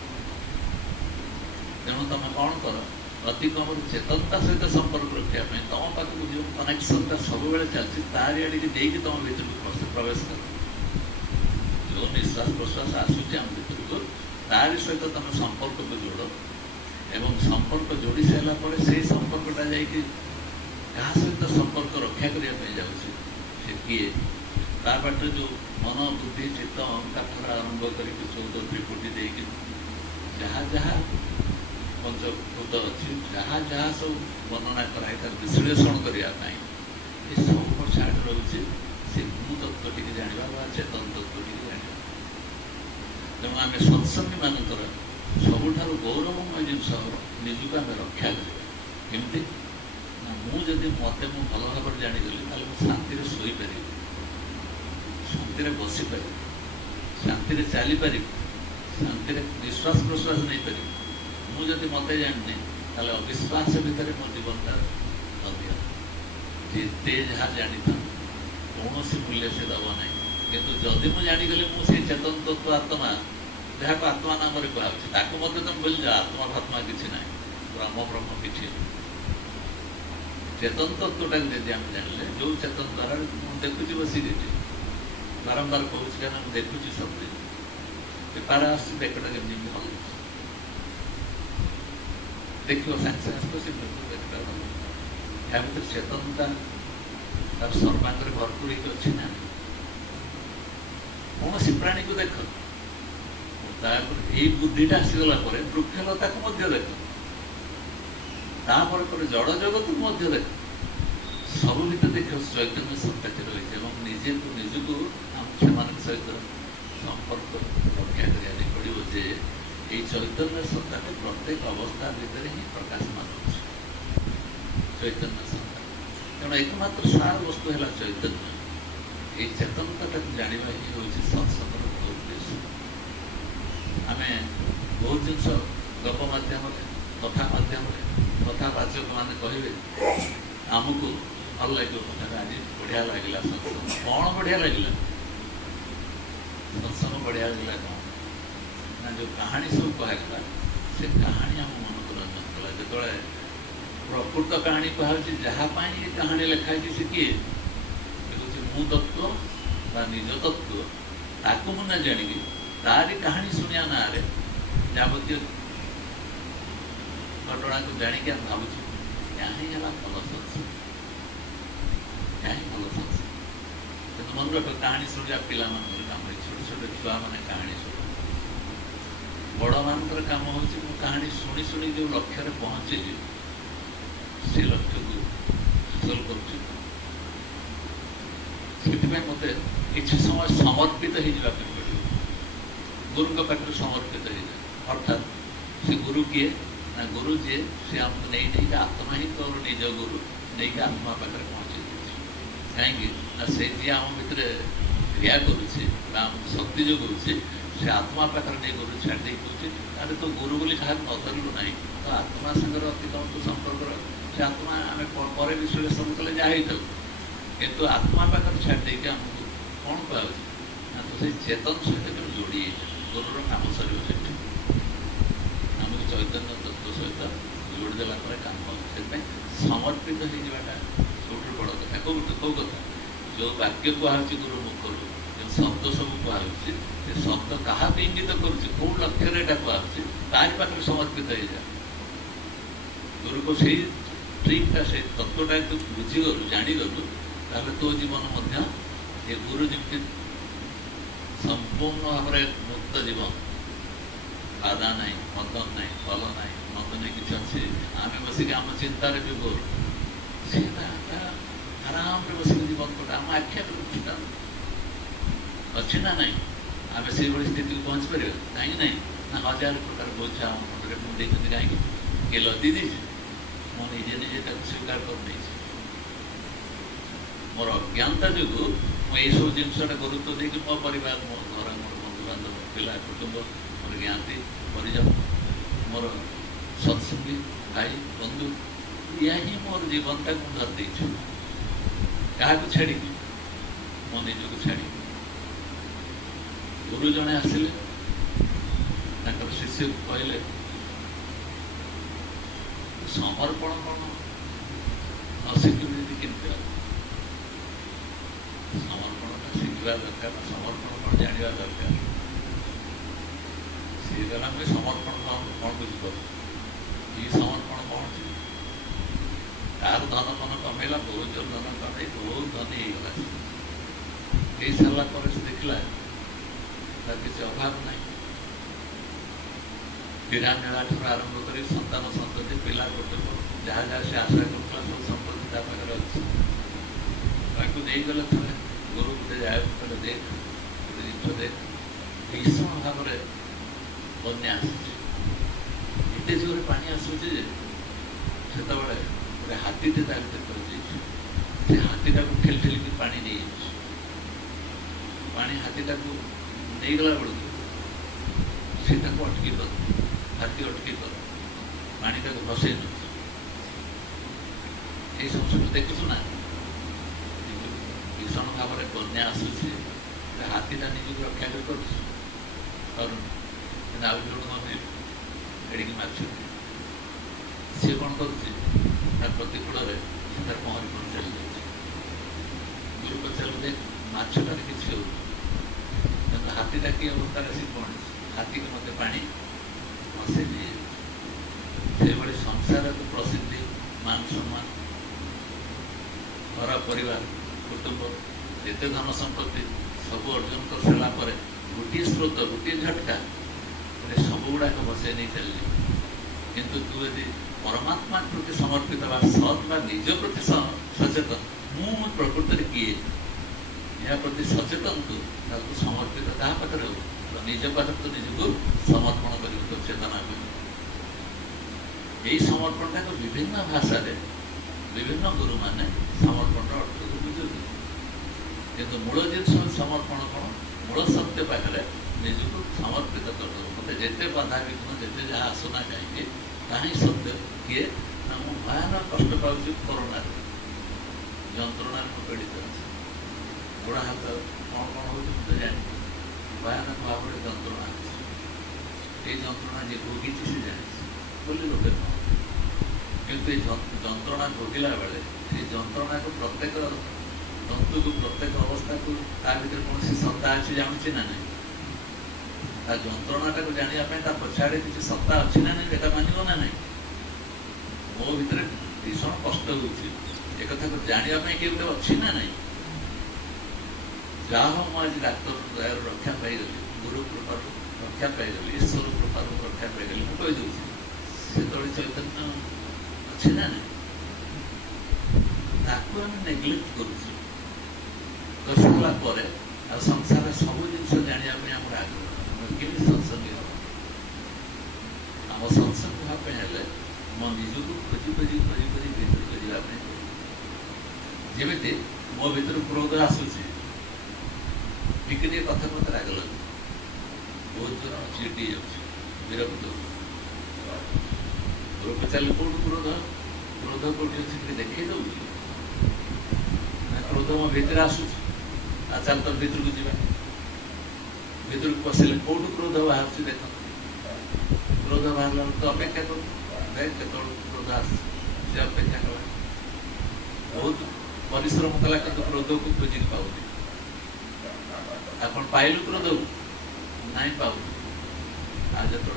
ତେଣୁ ତମେ କ'ଣ କର, ଅତି କମରୁ ଚେତନତା ସହିତ ସମ୍ପର୍କ ରଖିବା ପାଇଁ ତମ ପାଖକୁ ଯେଉଁ କନେକ୍ସନଟା ସବୁବେଳେ ଚାଲିଛି ତାରି ଆଡ଼ିକି ଦେଇକି ତମ ଭିତରକୁ ପ୍ରବେଶ କର। ଯେଉଁ ନିଶ୍ୱାସ ପ୍ରଶ୍ୱାସ ଆସୁଛି ଆମ ଭିତରକୁ ତାରି ସହିତ ତମେ ସମ୍ପର୍କକୁ ଯୋଡ଼, ଏବଂ ସମ୍ପର୍କ ଯୋଡ଼ି ସାରିଲା ପରେ ସେଇ ସମ୍ପର୍କଟା ଯାଇକି କାହା ସହିତ ସମ୍ପର୍କ ରକ୍ଷା କରିବା ପାଇଁ ଯାଉଛି, ସେ କିଏ, ତା ବାଟରେ ଯେଉଁ ମନ ବୁଦ୍ଧି ଚିତ୍ତ ଅହଙ୍କାର ଆରମ୍ଭ କରିକି 14 ତ୍ରିପୁଟି ଦେଇକି ଯାହା ଯାହା ପଞ୍ଚଭୂତ ଅଛି, ଯାହା ଯାହା ସବୁ ବର୍ଣ୍ଣନା କରାହେଇଥାଏ ବିଶ୍ଳେଷଣ କରିବା ପାଇଁ, ଏସବୁ ପଛଆଡ଼େ ରହୁଛି ସେ ମୁଁ ତତ୍ତ୍ୱଟିକି ଜାଣିବା ବା ଚେତନ ତତ୍ତ୍ୱଟିକି ଜାଣିବା। ତେଣୁ ଆମେ ସତ୍ସଙ୍ଗୀମାନଙ୍କର ସବୁଠାରୁ ଗୌରବମୟ ଜିନିଷ ନିଜକୁ ଆମେ ରକ୍ଷା କରିବା। କେମିତି ନା, ମୁଁ ଯଦି ମୋତେ ମୁଁ ଭଲ ଭାବରେ ଜାଣିଗଲି, ତାହେଲେ ମୁଁ ଶାନ୍ତିରେ ଶୋଇପାରିବି, ଶାନ୍ତିରେ ବସିପାରିବି, ଶାନ୍ତିରେ ଚାଲିପାରିବି, ଶାନ୍ତିରେ ନିଶ୍ୱାସ ପ୍ରଶ୍ୱାସ ନେଇପାରିବି। ମୁଁ ଯଦି ମୋତେ ଜାଣିନି, ତାହେଲେ ଅବିଶ୍ୱାସ ଭିତରେ ମୋ ଜୀବନଟା ଅଧିକ। ଯେତେ ଯାହା ଜାଣିଥାଉ କୌଣସି ମୂଲ୍ୟ ସେ ଦେବ ନାହିଁ। କିନ୍ତୁ ଯଦି ମୁଁ ଜାଣିଗଲି ମୁଁ ସେଇ ଚେତନ ତତ୍ତ୍ୱ ଆତ୍ମା, ଯାହାକୁ ଆତ୍ମା ନାମରେ କୁହାଯାଉଛି, ତାକୁ ମଧ୍ୟ ତମେ ଭୁଲିଯାଅ, ଆତ୍ମା ଫାତ୍ମା କିଛି ନାହିଁ, ବ୍ରହ୍ମ କିଛି। ଚେତନ ତତ୍ତ୍ୱଟାକୁ ଯଦି ଆମେ ଜାଣିଲେ, ଯେଉଁ ଚେତନ ଦ୍ୱାରା ମୁଁ ଦେଖୁଛି ବସିକି ବାରମ୍ବାର କହୁଛି, କାରଣ ମୁଁ ଦେଖୁଛି ସବୁ ପାରା ଆସୁଛି, ଦେଖଟା କେମିତି ହଲୁଛି, ଦେଖିବ ସାଙ୍ଗେ ସାଙ୍ଗେ ଆସିବ, ସେ ଦେଖଟା ଭଲ। ଏହା ଭିତରେ ଚେତନତା ତାର ସର୍ବାଙ୍ଗରେ ଭରପୁର ହେଇକି ଅଛି ନା। କୌଣସି ପ୍ରାଣୀକୁ ଦେଖ, ତାପରେ ଏଇ ବୁଦ୍ଧିଟା ଆସିଗଲା ପରେ ବୃକ୍ଷଲତାକୁ ମଧ୍ୟ ଦେଖ, ତାପରେ ପରେ ଜଡ଼ ଜଗତକୁ ମଧ୍ୟ ଦେଖ, ସବୁ ଭିତରେ ଦେଖିବ ଚୈତନ୍ୟ ସତ୍ତାଟି ରହିଛି। ଏବଂ ନିଜକୁ ସେମାନଙ୍କ ସହିତ ସମ୍ପର୍କ ରକ୍ଷା କରିବାକୁ ପଡ଼ିବ ଯେ এই চৈতন্য সত্তাকে প্রত্যেক অবস্থা ভিতরে ହିଁ ପ୍ରକାଶମାନ ହେଉଛି ଚୈତନ୍ୟ ସତ୍ତା। ତେଣୁ ଏକମାତ୍ର ସାର ବସ୍ତୁ ହେଲା ଚୈତନ୍ୟ। এই ଚେତନତାଟାକୁ ଜାଣିବା ହିଁ ହେଉଛି ସତ୍ସଙ୍ଗର ମୂଳ ଉଦ୍ଦେଶ୍ୟ। ଆମେ ବହୁତ ଜିନିଷ ଗପ ମାଧ୍ୟମରେ, କଥା ମାଧ୍ୟମରେ, କଥାବାଚକମାନେ କହିବେ ଆମକୁ ଭଲ ଲାଗିବ, କଥାଟା ଆଜି ବଢ଼ିଆ ଲାଗିଲା ସତ୍ସଙ୍ଗ। କ'ଣ ବଢ଼ିଆ ଲାଗିଲା? ସତ୍ସଙ୍ଗ ବଢ଼ିଆ ଲାଗିଲା କ'ଣ ନା, ଯେଉଁ କାହାଣୀ ସବୁ କୁହାଗଲା, ସେ କାହାଣୀ ଆମ ମନକୁ ରଞ୍ଜନ କଲା। ଯେତେବେଳେ ପ୍ରକୃତ କାହାଣୀ କୁହାଯାଉଛି, ଯାହା ପାଇଁ ଏ କାହାଣୀ ଲେଖା ହେଇଛି ସେ କିଏ? ସେ ହେଉଛି ମୁଁ ତତ୍ତ୍ୱ ବା ନିଜ ତତ୍ତ୍ୱ। ତାକୁ ମୁଁ ନ ଜାଣିକି ତାରି କାହାଣୀ ଶୁଣିବା ନାଁରେ ଯାବତୀୟ ଘଟଣାକୁ ଜାଣିକି ଆମେ ଭାବୁଛୁ ଏହା ହିଁ ହେଲା ଭଲ ସତ୍ସଙ୍ଗ, ଏହା ହିଁ ଭଲ ସତ୍ସଙ୍ଗ। କିନ୍ତୁ ମନେ ରଖ, କାହାଣୀ ଶୁଣିବା ପିଲାମାନଙ୍କର କାମ, ଛୋଟ ଛୋଟ ଛୁଆମାନେ କାହାଣୀ ଶୁଣିବା। ବଡ଼ମାନଙ୍କର କାମ ହେଉଛି ମୁଁ କାହାଣୀ ଶୁଣି ଶୁଣି ଯେଉଁ ଲକ୍ଷ୍ୟରେ ପହଞ୍ଚିଲି, ସେ ଲକ୍ଷ୍ୟକୁ ହାସଲ କରୁଛି। ସେଥିପାଇଁ ମୋତେ କିଛି ସମୟ ସମର୍ପିତ ହେଇଯିବା ପାଇଁ ପଡ଼ିବ, ଗୁରୁଙ୍କ ପାଖରେ ସମର୍ପିତ ହେଇଯାଏ। ଅର୍ଥାତ୍ ସେ ଗୁରୁ କିଏ ନା, ଗୁରୁ ଯିଏ ସେ ଆମକୁ ନେଇକି ଆତ୍ମା ହିଁ ତୋର ନିଜ ଗୁରୁ ନେଇକି ଆତ୍ମା ପାଖରେ ପହଞ୍ଚେଇ ଦେଉଛି। କାହିଁକି ନା, ସେ ଯିଏ ଆମ ଭିତରେ କ୍ରିୟା କରୁଛି ବା ଆମକୁ ଶକ୍ତି ଯୋଗାଉଛି, ସେ ଆତ୍ମା ପାଖରେ ନେଇ ଗୁରୁ ଛାଡ଼ି ଦେଇ କହୁଛି, ତାହେଲେ ତୁ ଗୁରୁ ବୋଲି କାହାକୁ ନ ଧରିଲୁ ନାହିଁ, ତ ଆତ୍ମା ସାଙ୍ଗରେ ଅତିକମକୁ ସମ୍ପର୍କ ରଖ। ସେ ଆତ୍ମା ଆମେ ପରେ ବିଶ୍ଳେଷଣ କଲେ ଯାହା ହେଇଥାଉ, କିନ୍ତୁ ଆତ୍ମା ପାଖରେ ଛାଡ଼ି ଦେଇକି ଆମକୁ କ'ଣ କୁହାଯାଉଛି ନା, ତୁ ସେଇ ଚେତନ ସହିତ ଯୋଡ଼ି ହେଇଯାଏ। ଗୁରୁର କାମ ସରିବ ସେଠି, ଆମକୁ ଚୈତନ୍ୟ ତତ୍ତ୍ୱ ସହିତ ଯୋଡ଼ି ଦେଲା ପରେ କାମ ହେଉଛି। ସେଥିପାଇଁ ସମର୍ପିତ ହେଇଯିବାଟା ସବୁଠୁ ବଡ଼ କଥା। କେଉଁ କଥା? ଯେଉଁ ବାକ୍ୟ କୁହାହେଉଛି ଗୁରୁ ମୁଖରୁ, ଯେଉଁ ଶବ୍ଦ ସବୁ କୁହାହେଉଛି, ସେ ଶବ୍ଦ କାହାକୁ ଇଙ୍ଗିତ କରୁଛି, କେଉଁ ଲକ୍ଷ୍ୟରେ ଏଇଟା କୁହାହେଉଛି, ତାରି ପାଖରେ ସମର୍ପିତ ହେଇଯାଏ। ଗୁରୁକୁ ସେଇ ଟ୍ରିକ୍ଟା, ସେଇ ତତ୍ତ୍ୱଟା ତୁ ବୁଝିଗଲୁ, ଜାଣିଗଲୁ, ତାହେଲେ ତୋ ଜୀବନ ମଧ୍ୟ ଏ ଗୁରୁ ଯେମିତି ସମ୍ପୂର୍ଣ୍ଣ ଭାବରେ ମୁକ୍ତ ଜୀବନ, ବାଧା ନାହିଁ, ମଦ ନାହିଁ, ଫଲ ନାହିଁ, ମଦ ନାହିଁ, କିଛି ଅଛି। ଆମେ ବସିକି ଆମ ଚିନ୍ତାରେ ବିଭୋର, ସେଟା ଆରାମରେ ବସିକି ଜୀବନ କଟା, ଆମ ଆଖି ଆଗରେ ଅଛି ନା ନାହିଁ? ଆମେ ସେଇଭଳି ସ୍ଥିତିକୁ ପହଞ୍ଚି ପାରିବା? କାହିଁକି ନାହିଁ ନା, ହଜାର ପ୍ରକାର ବୋଝ ଆମ ମୁଣ୍ଡରେ ମୁଁ ଦେଇଛନ୍ତି। କାହିଁକି? କିଏ ଲଦି ଦେଇଛି? ମୁଁ ନିଜେ ନିଜେ ତାକୁ ସ୍ୱୀକାର କରିନେଇଛି। ମୋର ଅଜ୍ଞାନତା ଯୋଗୁଁ ମୁଁ ଏଇସବୁ ଜିନିଷଟା ଗୁରୁତ୍ୱ ଦେଇକି ମୋ ପରିବାର, ମୋ ଘର, ମୋର ବନ୍ଧୁବାନ୍ଧବ, ପିଲା, କୁଟୁମ୍ବ, ମୋର ଜ୍ଞାତି, ପରିଜନ, ମୋର सत्संगी भाई बंधु या ही मोर जीवन टाक धर देछु क्या छाड़ी मो निजक छाड़ी गुरु जड़े आसिले शिष्य कहले समर्पण कौन न शिखी केमती समर्पण शिखा दरकार समर्पण कौन जाना दरकार सी गला समर्पण कौन बुझीपार ये समर्पण कौन तार धन मन कमेला बहुत जन धन कमे बहुत धनी हो सारा पर से देखला तार किसी अभाव नहीं विराम मेला ठार आरंभ कर सन्तान सतति पिला कुटुंब जहाँ जहाँ से आशा करुला सब संपत्ति पाखे अच्छे नहीं गले थे गुरु गोटे जाए गोटे देख गोटे जिन देख भीषण भाव में बन्या आसते जोर पा आसूचे से गोटे हाथी टे कर हाथीटा को ठेल ठेलिक पा नहीं पा हाथीटा को नहीं गला बेलू से अटकी कर हाथी अटकी कर पानी टाक भसई न संस्कृति देखु ना भीषण भाव में बन्या आसूसी हाथीटा निजी रक्षा कर एड़िकी मार सी कौन कर प्रतिकूल से पहरी पहरी चली जाए गुरु पचार देख मछटार किसी हो हाथीटा कि अवस्था आसी पहुँच हाथी को मत पानी भसई दिए से संसार को प्रसिद्धि मान सम्मान घर परिवार कुटुंब जिते धन संपत्ति सब अर्जन कर सारा गोटे स्रोत गोटे झटका सब गुड़ाक बसई नहीं चलिए किंतु तू यदि परमात्मा प्रति समर्पित सत बा निज प्रति सचेतन मु प्रकृति में किए या प्रति सचेतन तू समर्पित क्या पाखे हो निज पाखे तो निजक समर्पण कर चेतना यही समर्पण टाक विभिन्न भाषा विभिन्न गुरु मैंने समर्पण अर्थ को बुझुते किंतु मूल जिन समर्पण कौन मूल सत्य पाखे निजक समर्पित कर मत जिते बाधा विघ्न जिते जहाँ आसना चाहिए कहीं सत्य किए मुझे भयानक कष्ट पाँच कोरोना जंत्रणा पीड़ित गोड़ा हाथ कौन कौन हो जानी भयानक भाव में जंत्रणा ये जंत्रणा जी भोगी से जानी बोली लोग किंतु जंत्रणा भोगला बेले से जंत्रणा को प्रत्येक तंतु को प्रत्येक अवस्था को भर कौन सत्ता अच्छी जानूँ ना नहीं जंत्रणाटा को जानापी पछाड़े किसी सत्ता अच्छी ना नहीं मानव ना नहीं मो भर भीषण कष्ट होता को जानापी किए गोटे अच्छी ना नहीं जहाँ मुझे डाक्तर दया रक्षा पाईगली गुरु कृपा रक्षा पाईगली ईश्वर कृपा रक्षा पाईगली मुझे कहीदे से चैतन्य अच्छी ना नहीं नेग्लेक्ट कर सारापर आ संसार सब जिन जानापी आम आग्रह केमी सत्संगी हम सत्संग हाँपे मो निजक खोजी खोजी खोजी खोजी भर को जावाई जमी मो भर क्रोध आसूसी टिके कथा मत राग लगे बहुत जन चिड़ी विरक्त गुरु पचारे कौट क्रोध क्रोध कौटी अच्छे देखे दौ क्रोध मो भर आसूसी चल तो भर को जा भर को पशिले कौट क्रोध बाहर देख क्रोध बाहर तो अपेक्षा कर देख के क्रोध आसे अपेक्षा कला बहुत परिश्रम कला कि क्रोध को खोजिक पाऊनी आप पाइलु क्रोध ना पाऊ आज जो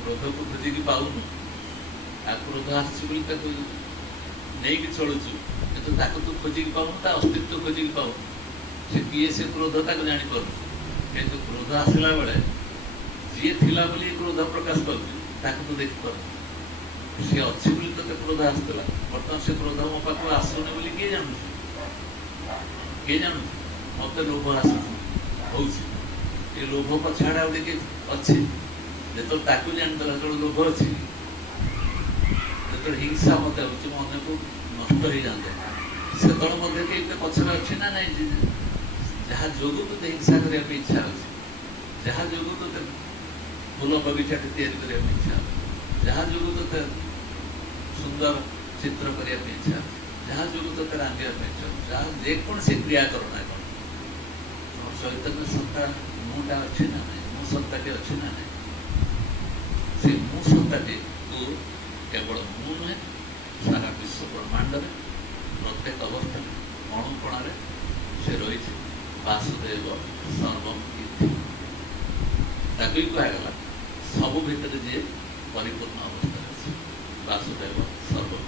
क्रोध को खोजिक पाऊनु आ क्रोध आसी नहीं चलुचु कि तू खोजिक पाऊनु अस्तित्व खोजिक पाऊ से किए से क्रोधता को जापर किंतु क्रोध आसला बेले जी थिला बोली क्रोध प्रकाश कर तो देखिपार सी अच्छी बोली तो क्रोध आसला बर्तमान से क्रोध मो पाक आसुनी बोली किए जानू मत लोभ आसू ये लोभ पछाड़ा गोटे अच्छी जो जानदेला जो लोभ अच्छी जो हिंसा मत मन को नष्ट हो जाते से पछरे अच्छी ना नहीं जहाँ जोगु तो हिंसा करने इच्छा अच्छे जहाँ जोगु तो फूल बगीचा तैयारी करने इच्छा जहाँ जो तो सुंदर चित्र करने इच्छा जहाँ जो तो रांधिया इच्छा जहाँ जेकोसी क्रिया करना कौन चैतन्य सत्ता मुटा अच्छे ना नहीं मु सत्ताटी अच्छे ना नहीं से मु सत्ताटी तू केवल मु नुहे सारा विश्व ब्रह्मांड में प्रत्येक अवस्था अणुकणा से रही वासुदेव सर्वम इति ताकि कहगला सबू भितर जी परिपूर्ण अवस्था अच्छे वासुदेव सर्वम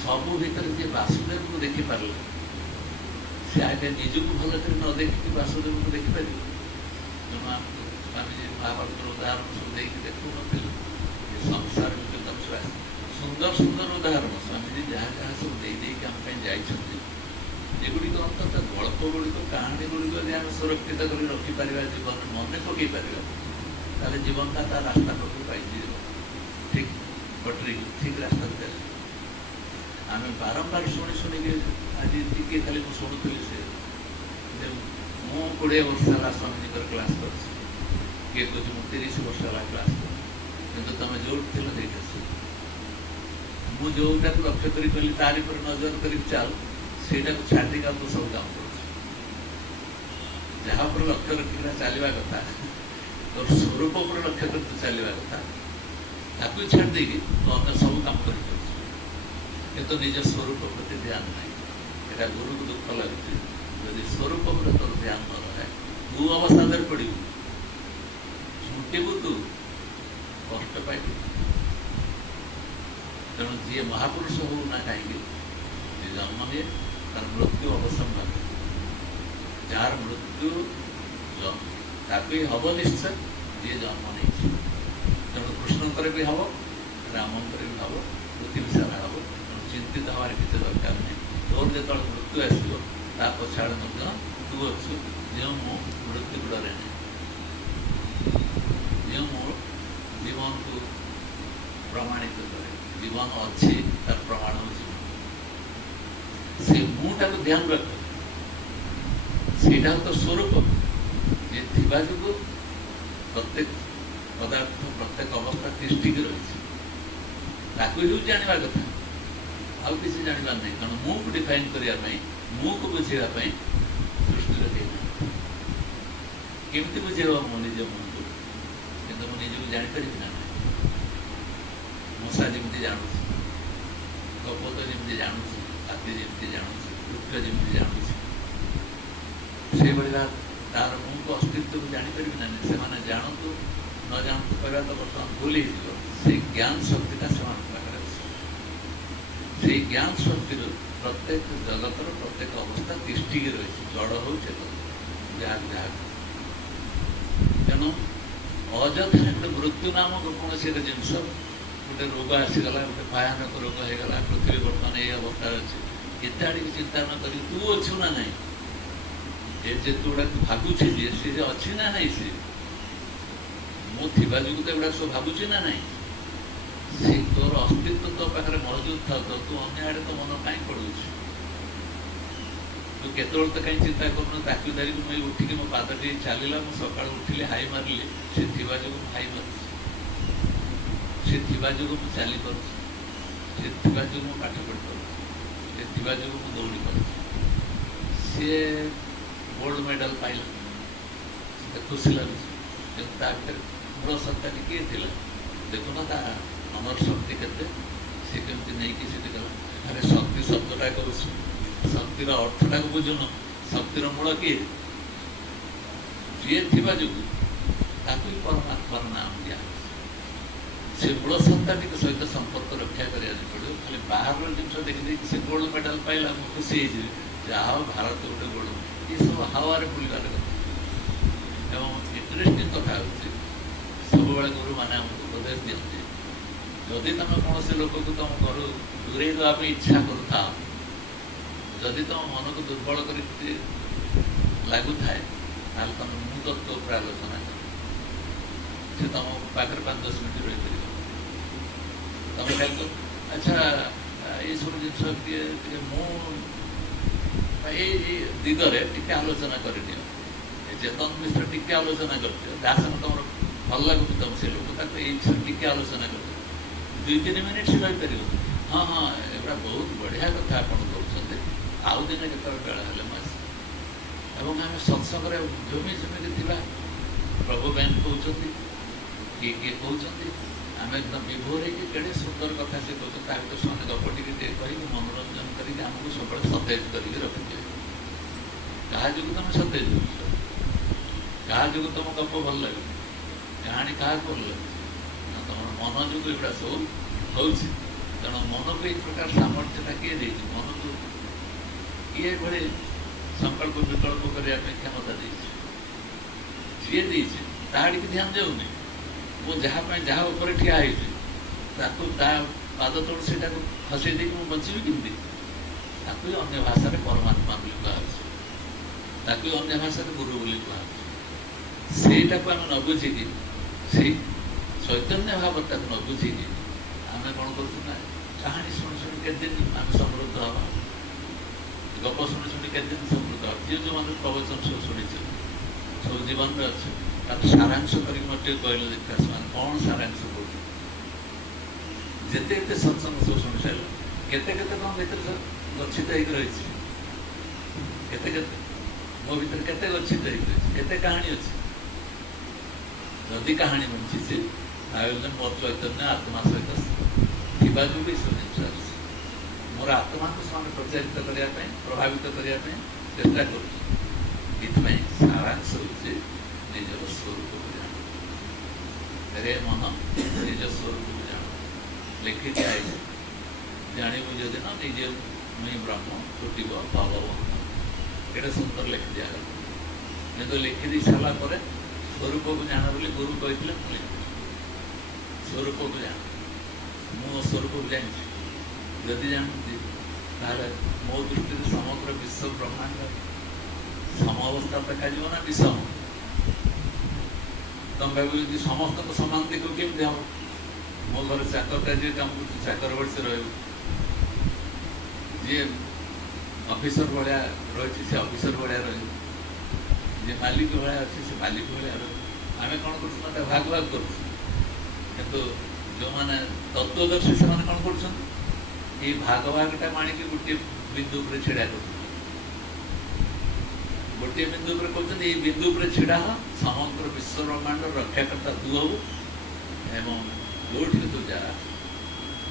सबू भितर जी वासुदेव को देखिपार से आगे निजक भल कर न देखिक वासुदेव को देखिपार तेणु स्वामीजी महाभारत उदाहरण सब देखिए देखु न संसार सुंदर सुंदर उदाहरण स्वामीजी जहाँ जहाँ सब देदेक आम एगुड़िक अंत गल्प गुड़िक कहानी गुड़िक यदि आम सुरक्षित कर रखिपर जीवन मन पकई पार जीवनटा तार रास्ता पाखु पाई ठीक बटरी ठीक रास्ता चल आम बारंबार शुणी शुणिक आज टी खाली शुणुली से मु 20 वर्ष है स्वामीजी क्लास कर किए कह 30 वर्ष है क्लास कर तुम जो मु जोटा को लक्ष्य करी कहली तारी पर नजर कर चल सेटा को छाड़ी का तो सब काम कर जहाँ पर लक्ष्य रखिक चलवा कथा तो स्वरूप पर लक्ष्य कर चलवा कथा ताकू छाड़ देगी तो आम सब काम कर तो निज स्वरूप प्रति ध्यान नहीं यहाँ गुरु को दुख लगे यदि स्वरूप पर तोर ध्यान न रहे तू अवसाद पड़ू छुटेबू तू कष्ट पाइबू तेणु जी महापुरुष हो ना कहीं जन्म निए तार मृत्यु अवसंभव जार मृत्यु ताकि हम निश्चय जी जन्म नहीं तेणु कृष्णकर भी हम रामकर भी हम पृथ्वी सारा हम चिंतित हमारे किसी दरकार नहीं तोर जो मृत्यु आसो ता पछाड़ तू अच्छु जो मु मृत्यु डरे नहीं जो मो जीवन को प्रमाणित करे जीवन अच्छी तार प्रमाण हो से मुटा को ध्यान रख सेटा तो स्वरूप ये थिबा जो प्रत्येक पदार्थ प्रत्येक अवस्था तिष्ठिक रही जानवा कथा आउ किसी जानवर नहीं कारण मु को डिफाइन करने मु को बुझेगा सृष्टि केमती बुझेगा मो निज मन को कि निज को जापर ना मशा जमी जानू कपत जमी जानू हाथी जमी जानू वृक्ष जमी जानू से भाई तार मु को अस्तित्व को जापर ना से जानतु न जानतु कहवा तो बर्तमान भूल से ज्ञान शक्तिटा से से ज्ञान शक्ति प्रत्येक जगतर प्रत्येक अवस्था तिष्ठिक रही जड़ हो तेणु अଯଥା गोटे मृत्यु नामक कौन सी जिनस गोटे रोग आसीगला गोटे भयानक रोग होगा पृथ्वी बर्तमान ये अवस्था अच्छे एत आड़ चिंता न कर तू अच्छु ना ना जे तू गुड़ा भागुचे सी अच्छी ना ना सी मु थी जो एगुड़ा सब भावुची ना ना से तोर अस्तित्व तो पाखे मौजूद था तो तू अन्य आड़े तो मन कहीं पड़ू तू केत तो कहीं चिंता कर ताकुदारी को मुझे उठिक मो पाद टे चलला मुझे सका उठिले हाई मारे से जो हाई मार से जो मुझे चली पार जो पाठ पढ़ी पार से जो दौड़ी पार सी गोल्ड मेडल पाइला खुशी लगे मूल सत्ता किए देखुना ता अमर शक्ति केते से केमती नहीं कि से गला अरे शक्ति शब्दटा कहूँ शक्तिर अर्थटा को बुझुन शक्तिर मूल किए जी थी जो परमात्मार नाम दिया से मूल सत्ताटी सहित संपर्क रक्षा करा पड़ो खाली बाहर जिन देखिए से गोल्ड मेडल पाइला खुशी जहाँ भारत गोटे गोल्ड ये सब हावार बुलवार कथा एवं इंटरेस्टिंग कथा हो सब गुरु मैंने उपदेश दिखते जदि तुम कौन से लोक को तुम घर दूरे देवाई इच्छा करुता जदि तुम मन को दुर्बल कर लगुए ना तुम मु तत्व उपर आलोचना कर तुम पाखे 5-10 मिनट रही तुम कह अच्छा ये सब जिन दिगरे टी आलोचना कर चेतन मिश्र टी आलोचना कर दासन तुम ଭଲ ଲାଗୁଛି ତମ ସେ ଲୋକ ତାକୁ ଏଇ ଟିକେ ଆଲୋଚନା କରୁ 2-3 ମିନିଟ୍ ସେ ରହିପାରିବ। ହଁ ହଁ ଏଗୁଡ଼ା ବହୁତ ବଢ଼ିଆ କଥା ଆପଣ କହୁଛନ୍ତି, ଆଉ ଦିନେ କେତେବେଳେ ବେଳ ହେଲେ ମୁଁ ଆସିବି। ଏବଂ ଆମେ ସତ୍ସଙ୍ଗରେ ଜମି ଜମିରେ ଥିବା ପ୍ରଭୁ ପାଇଁ କହୁଛନ୍ତି, କିଏ କିଏ କହୁଛନ୍ତି, ଆମେ ଏକଦମ ବିଭୋର ହେଇକି କେଡ଼େ ସୁନ୍ଦର କଥା ସେ କହୁଛନ୍ତି, ତା ଭିତରେ ସେମାନେ ଗପ ଟିକେ କହିକି ମନୋରଞ୍ଜନ କରିକି ଆମକୁ ସବୁବେଳେ ସତେଜ କରିକି ରଖିଥିବେ। କାହା ଯୋଗୁଁ ତମେ ସତେଜ ହେଉଛ? କାହା ଯୋଗୁଁ ତମ ଗପ ଭଲ ଲାଗୁଛି? କାହାଣୀ କାହାକୁ ଭଲ ଲାଗୁଛି? ନା ତମର ମନ ଯୋଗୁଁ ଏଗୁଡ଼ା ସବୁ ହେଉଛି। ତେଣୁ ମନକୁ ଏଇ ପ୍ରକାର ସାମର୍ଥ୍ୟଟା କିଏ ଦେଇଛି? ମନକୁ କିଏ ଏଭଳି ସଂକଳ୍ପ ବିକଳ୍ପ କରିବା ପାଇଁ କ୍ଷମତା ଦେଇଛି? ଯିଏ ଦେଇଛି ତାହା ଟିକେ ଧ୍ୟାନ ଯାଉନି। ମୁଁ ଯାହା ପାଇଁ ଯାହା ଉପରେ ଠିଆ ହେଇଛି ତାକୁ ତା ପାଦ ତଳୁ ସେଇଟାକୁ ଖସେଇ ଦେଇକି ମୁଁ ବଞ୍ଚିବି କେମିତି? ତାକୁ ବି ଅନ୍ୟ ଭାଷାରେ ପରମାତ୍ମା ବୋଲି କୁହାଯାଉଛି, ତାକୁ ବି ଅନ୍ୟ ଭାଷାରେ ଗୁରୁ ବୋଲି କୁହାଯାଉଛି। ସେଇଟାକୁ ଆମେ ନ ବୁଝିକି, ସେଇ ଚୈତନ୍ୟ ଭାବ ତାକୁ ନ ବୁଝିକି ଆମେ କ'ଣ କରୁଛୁ ନା କାହାଣୀ ଶୁଣି ଶୁଣି କେତେଦିନ ଆମେ ସମୃଦ୍ଧ ହେବା, ଗପ ଶୁଣି ଶୁଣି କେତେଦିନ ସମୃଦ୍ଧ ହେବା। ଯିଏ ଯେଉଁମାନେ ପ୍ରବଚନ ସବୁ ଶୁଣିଛୁ ସବୁ ଜୀବନରେ ଅଛି, ତାର ସାରାଂଶ କରିକି ମୋତେ ଟିକେ କହିଲେ ଦେଖିବା ସେମାନେ କ'ଣ ସାରାଂଶ କରୁଛୁ। ଯେତେ ଏତେ ସତ୍ସଙ୍ଗ ସବୁ ଶୁଣି ସାରିଲ, କେତେ କେତେ କ'ଣ ଭିତରେ ଗଚ୍ଛିତ ହେଇକି ରହିଛି, କେତେ କେତେ ମୋ ଭିତରେ କେତେ ଗଚ୍ଛିତ ହେଇକି ରହିଛି, କେତେ କାହାଣୀ ଅଛି। ଯଦି କାହାଣୀ ବଞ୍ଚିଛି ତାହେଲେ ମୋ ଚୈତନ୍ୟ ଆତ୍ମା ସହିତ ଥିବା ଯୋଗୁଁ ବି ସବୁ ଜିନିଷ ଅଛି। ମୋର ଆତ୍ମାକୁ ସେମାନେ ପ୍ରଚାରିତ କରିବା ପାଇଁ, ପ୍ରଭାବିତ କରିବା ପାଇଁ ଚେଷ୍ଟା କରୁଛି। ଏଥିପାଇଁ ସାରାଂଶ ହେଉଛି ନିଜର ସ୍ୱରୂପକୁ ଜାଣ। ରେ ମନ ନିଜ ସ୍ୱରୂପକୁ ଜାଣ। ଲେଖିକି ଆଇଲେ ଜାଣିବୁ ଯଦି ନା ନିଜେ ମୁଇଁ ବ୍ରହ୍ମ ଫୁଟିବ ଭଗବନ୍ତ। ଏଇଟା ସୁନ୍ଦର ଲେଖି ଦିଆଗଲା। କିନ୍ତୁ ଲେଖିଦେଇ ସାରିଲା ପରେ ସ୍ୱରୂପକୁ ଜାଣ ବୋଲି ଗୁରୁ କହିଥିଲେ, ମୁଁ ଲେଖୁଛି ସ୍ୱରୂପକୁ ଜାଣ। ମୁଁ ସ୍ୱରୂପକୁ ଜାଣିଛି। ଯଦି ଜାଣୁଛି ତାହେଲେ ମୋ ଦୃଷ୍ଟିରେ ସମଗ୍ର ବିଶ୍ୱ ବ୍ରହ୍ମାଣ୍ଡ ସମ ଅବସ୍ଥା ଦେଖାଯିବ ନା ବିଷମ? ତମେ ଭାବିବ ଯଦି ସମସ୍ତଙ୍କୁ ସମାନ ଦେଖ କେମିତି ହେବ? ମୋ ଘରେ ଚାକରଟା ଯିଏ କାମ କରୁଛି ଚାକର ଭଳି ସେ ରହିବ, ଯିଏ ଅଫିସର ଭଳିଆ ରହିଛି ସେ ଅଫିସର ଭଳିଆ ରହିବ, ଯିଏ ମାଲିକ ଭଳିଆ ଅଛି ସେ ମାଲିକ ଭଳିଆ ରହିବ। ଆମେ କ'ଣ କରୁଛୁ ନା ଭାଗ ଭାଗ କରୁଛୁ। କିନ୍ତୁ ଯେଉଁମାନେ ତତ୍ତ୍ୱଦର୍ଶୀ ସେମାନେ କ'ଣ କରୁଛନ୍ତି? ଏଇ ଭାଗ ଭାଗଟା ଆଣିକି ଗୋଟିଏ ବିନ୍ଦୁ ଉପରେ ଛିଡ଼ା କରୁଛନ୍ତି। ଗୋଟିଏ ବିନ୍ଦୁ ଉପରେ କହୁଛନ୍ତି ଏଇ ବିନ୍ଦୁ ଉପରେ ଛିଡ଼ା ହ, ସମଗ୍ର ବିଶ୍ୱ ବ୍ରହ୍ମାଣ୍ଡର ରକ୍ଷାକର୍ତ୍ତା ତୁ ହବୁ, ଏବଂ ଯୋଉଠିକି ତୁ ଯା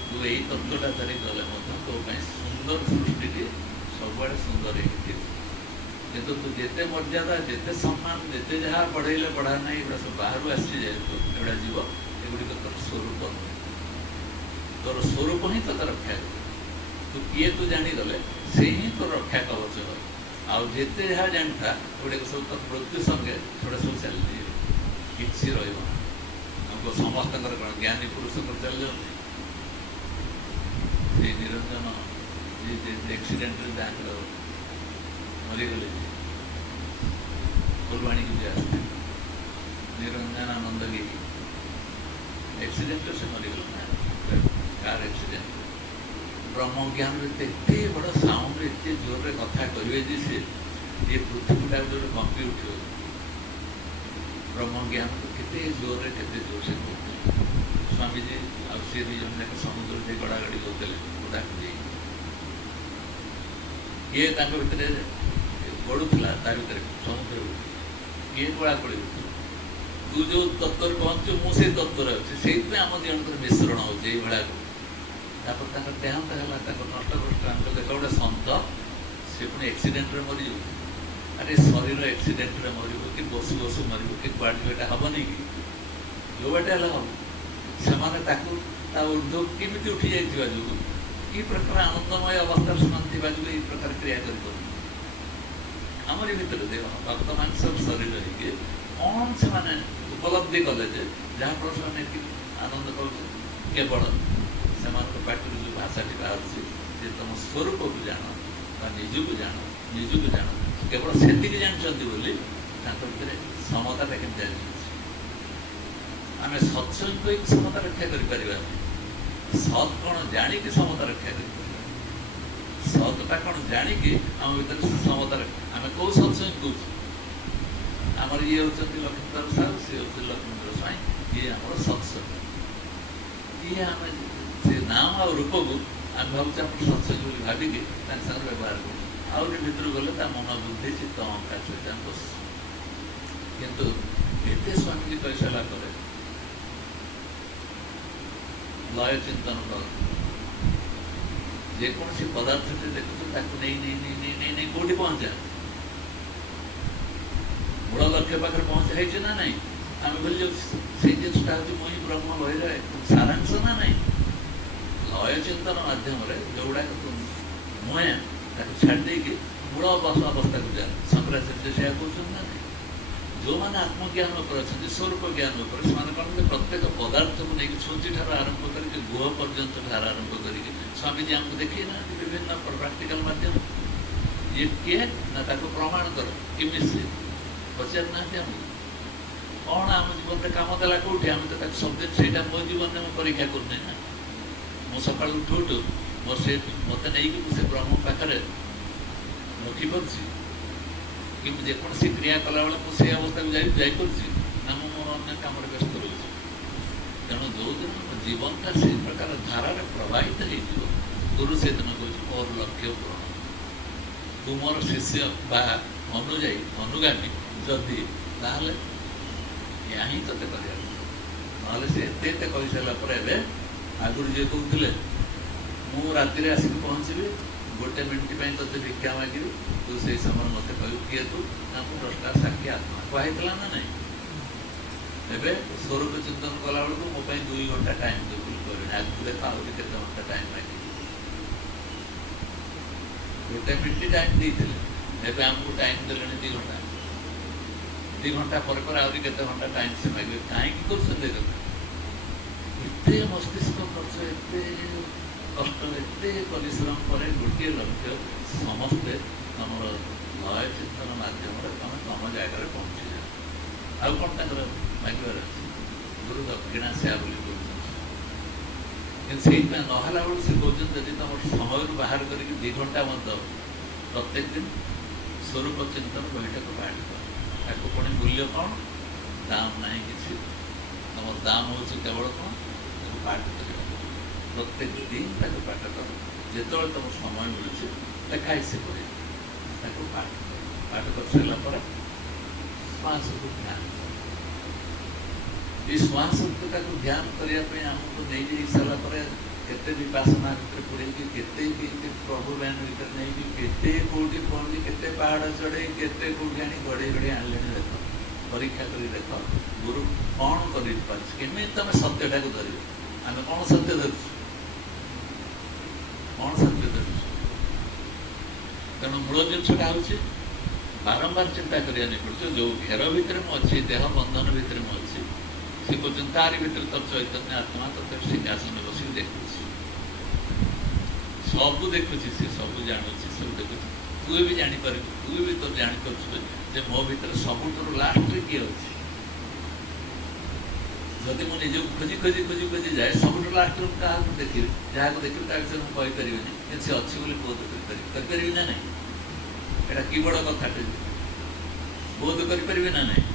ତୁ ଏଇ ତତ୍ତ୍ୱଟା ଧରି ଗଲେ ମଧ୍ୟ ତୋ ପାଇଁ ସୁନ୍ଦର ସୃଷ୍ଟିଟି ସବୁଆଡ଼େ ସୁନ୍ଦର ହେଇକି ଥିବ। କିନ୍ତୁ ତୁ ଯେତେ ମର୍ଯ୍ୟାଦା, ଯେତେ ସମ୍ମାନ, ଯେତେ ଯାହା ବଢ଼େଇଲେ ବଢ଼ା ନାହିଁ, ଏଗୁଡ଼ା ସବୁ ବାହାରୁ ଆସିଛି ଯେହେତୁ ଏଗୁଡ଼ା ଯିବ। ଏଗୁଡ଼ିକ ତୋର ସ୍ୱରୂପ ନୁହେଁ। ତୋର ସ୍ୱରୂପ ହିଁ ତୋତେ ରକ୍ଷା କରିବ। ତୁ କିଏ ତୁ ଜାଣିଗଲେ ସେଇ ହିଁ ତୋର ରକ୍ଷା କବଚ ହେବ। ଆଉ ଯେତେ ଯାହା ଜାଣିଥା ଏଗୁଡ଼ାକ ସବୁ ତୋର ମୃତ୍ୟୁ ସଙ୍ଗେ ସେଗୁଡ଼ା ସବୁ ଚାଲିଯିବ, କିଛି ରହିବ ନା। ଆମକୁ ସମସ୍ତଙ୍କର କ'ଣ ଜ୍ଞାନୀ ପୁରୁଷଙ୍କର ଚାଲିଯାଉଛି। ସେଇ ନିରଞ୍ଜନ ଯିଏ ଏକ୍ସିଡେଣ୍ଟରେ ଯାହାଙ୍କର ମରିଗଲେ, ଫୁଲବାଣୀକୁ ଯିଏ ଆସିଥିଲେ ନିରଞ୍ଜନ ଆନନ୍ଦଗିରି, ଏକ୍ସିଡେଣ୍ଟରେ ସେ ମରିଗଲେ ନା, କାର ଏକ୍ସିଡେଣ୍ଟ। ବ୍ରହ୍ମଜ୍ଞାନରେ ଏତେ ବଡ଼ ସାଉଣ୍ଡ, ଏତେ ଜୋରରେ କଥା କରିବେ ଯେ ସେ ଏ ପୃଥିବୀଟା ଯୋଉଠି କମ୍ପି ଉଠିବ। ବ୍ରହ୍ମଜ୍ଞାନକୁ କେତେ ଜୋରରେ ସେ କହୁଥିଲେ। ସ୍ୱାମୀଜୀ ଆଉ ସେ ଦୁଇ ଜଣ ଯାକ ସମୁଦ୍ରରେ ଗଡ଼ାଗଡ଼ି କରୁଥିଲେ ଗୋଟାକୁ ଦେଇ। କିଏ ତାଙ୍କ ଭିତରେ ଗଡ଼ୁଥିଲା, ତା ଭିତରେ ସମୁଦ୍ର କିଏ ଗୋଳାଗୋଳି ହେଉଥିଲା। ତୁ ଯେଉଁ ତତ୍ତ୍ୱରେ ପହଞ୍ଚୁ, ମୁଁ ସେଇ ତତ୍ତ୍ୱରେ ଅଛି। ସେଇଥିପାଇଁ ଆମ ଦୁଇ ଜଣଙ୍କର ମିଶ୍ରଣ ହେଉଛି ଏଇଭଳିଆ। ତାପରେ ତାଙ୍କର ଦେହାନ୍ତ ହେଲା, ତାଙ୍କର ନଷ୍ଟ କଷ୍ଟ। ଆମେ ଦେଖ ଗୋଟେ ସନ୍ତ, ସେ ପୁଣି ଏକ୍ସିଡେଣ୍ଟରେ ମରିଯିବ। ଆରେ ଶରୀର ଏକ୍ସିଡେଣ୍ଟରେ ମରିବ କି ବସୁ ବସୁ ମରିବ କି କୁଆଡ଼େ ଯିବ, ଏଇଟା ହେବନି କି? ଯେଉଁ ବାଟେ ହେଲେ ହେବ। ସେମାନେ ତାକୁ ତା ଉର୍ଦ୍ଧ୍ୱ କେମିତି ଉଠି ଯାଇଥିବା ଯୋଗୁଁ, କି ପ୍ରକାର ଆନନ୍ଦମୟ ଅବସ୍ଥାରେ ସେମାନେ ଥିବା ଯୋଗୁଁ ଏଇ ପ୍ରକାର କ୍ରିୟା କରିପାରୁଛନ୍ତି। ଆମରି ଭିତରେ ଦେହ ରକ୍ତ ମାଂସର ଶରୀର ହେଇକି କ'ଣ ସେମାନେ ଉପଲବ୍ଧି କଲେ ଯେ ଯାହାଫଳରେ ସେମାନେ ଏତିକି ଆନନ୍ଦ ପାଉଛନ୍ତି? କେବଳ ସେମାନଙ୍କ ପାଟିରୁ ଯେଉଁ ଭାଷାଟି ବାହାରୁଛି ଯେ ତମ ସ୍ୱରୂପକୁ ଜାଣ ବା ନିଜକୁ ଜାଣ, ନିଜକୁ ଜାଣ, କେବଳ ସେତିକି ଜାଣିଛନ୍ତି ବୋଲି ତାଙ୍କ ଭିତରେ ସମତାଟା କେମିତି ଆସିଛି। ଆମେ ସତ୍ସଙ୍ଗ କହିକି ସମତା ରକ୍ଷା କରିପାରିବା। ସତ୍ କ'ଣ ଜାଣିକି ସମତା ରକ୍ଷା କରିପାରିବା। ସତ୍ଟା କ'ଣ ଜାଣିକି ଆମ ଭିତରେ ସମତା ରକ୍ଷା। ଆମେ କେଉଁ ସତ୍ସଙ୍ଗ କହୁଛୁ? ଆମ आमर ये होती लक्ष्मीधर साहू सी होती लक्ष्मीधर स्वाई ये आम सत्संग ये आम से नाम आ रूप को आम भावुँ आम सत्संग बोली भाविकी सागर व्यवहार कर भितर गले मन बुद्धि चित्त अहंकार सहित बस किंतु एते स्वामी जी कही सारा पर लय चिंतन कर जेकोसी पदार्थ से देखु नहीं कौटी पहुंचा मूल लक्ष्य पाखे पहुंचाई ना नहीं आम बोली से जिनसा हूँ मुई ब्रह्म लयर सारांश ना नहीं लय चिंतन मध्यम जोड़ा मुहे छाड़ी मूल अवस्था को जा शंकराचार्य से कहते ना नहीं जो मैंने आत्मज्ञान अच्छा स्वरूप ज्ञान से कौन प्रत्येक पदार्थ को लेकिन सूची ठार आरंभ करके गुह पर्यंत ठार आरंभ करके स्वामीजी आमको देखी ना विभिन्न प्राक्टिकल माध्यम ये किए ना प्रमाण कर किमी से पचार ना कौन आम जीवन में कम देला कौटी आम तो सब दिन से मो जीवन में परीक्षा करने ना मो सका उठु उठु मोर से मत नहीं से ब्रह्म पाखे रखिपी कि जेकोसी क्रिया कला मुझे अवस्था को जापर ना मोर अन्य कम व्यस्त रही तेणु जो दिन जीवनटा से प्रकार धारा प्रवाहित हो गुरु से दिन कह मोर लक्ष्य पूरण तू मोर शिष्य बा अनुजाई अनुगामी जदि ताहले या ही ते कर से कही सारापर आगुरी जी कहते मु राति आसिक पहुँची गोटे मिनिट ते भिक्षा मागे तू से समय मत कह किए तू ना दसटा साक्षी आत्मा कहला ना नहीं एवं स्वरूप चिंतन कला बेलू मो 2 घंटा टाइम दे बोली कह आज देखा के घंटा टाइम मागे गोटे मिनिट टाइम देते आमको टाइम देले 2 घंटा पर आहरी के घंटा टाइम से मागे कहीं कर मस्तिष्क खर्च एत कष्ट एत परिश्रम पर गोटे लक्ष्य समस्ते तुम लय चिंतन मध्यम तुम तुम जगह पहुँची जाओ आउ कौन तक मागर गुरु दक्षिणा से बोली से नहला बेलू से कहते यदि तुम समय बाहर करके 2 घंटा मत प्रत्येक दिन स्वरूप चिंतन बहीटा को पाठ कर ताको पुणी मूल्य कौन दाम ना कि तुम दाम हूँ केवल कौन पाठ कर प्रत्येक दिन पाठ कर जो तुम समय मिलूँ लेखाई से पाठ कर सारापर श्वास को ध्यान ये श्वास को ध्यान करने आमको नहीं जाई सारापर केते विपासना भर पुड़े केते प्रभु बहन भर नहीं केते कौटी पहुँची केते पहाड़ चढ़े केते कौटी आनी गड़े गड़े आने देख परीक्षा कर देख गुरु कौन करमी तुम सत्यटा को धर आम कौन सत्य धरु कौन सत्य धरु तेणु मूल जिनसा हूँ बारंबार चिंता करने पड़े जो घेर भितर मुझे देह बंधन भितर मुझे से कहते तारी भर तो चैतन्य आत्मा तथा सिंहासन बस देखु सब देखुची से सब जानू सब देखु तु भी जापर तु भी तो जापर मो भर सबुठ लास्ट किए अच्छे जदि मुझे निज खोजी खोजी खोजी खोजी जाए सबुठ लास्ट क्या देखिए जहाँ को देखिए विषय मुझे कहीपरि सी अच्छी बोध करी ना नहीं एटा कि बड़ कथा बोध करें ना नहीं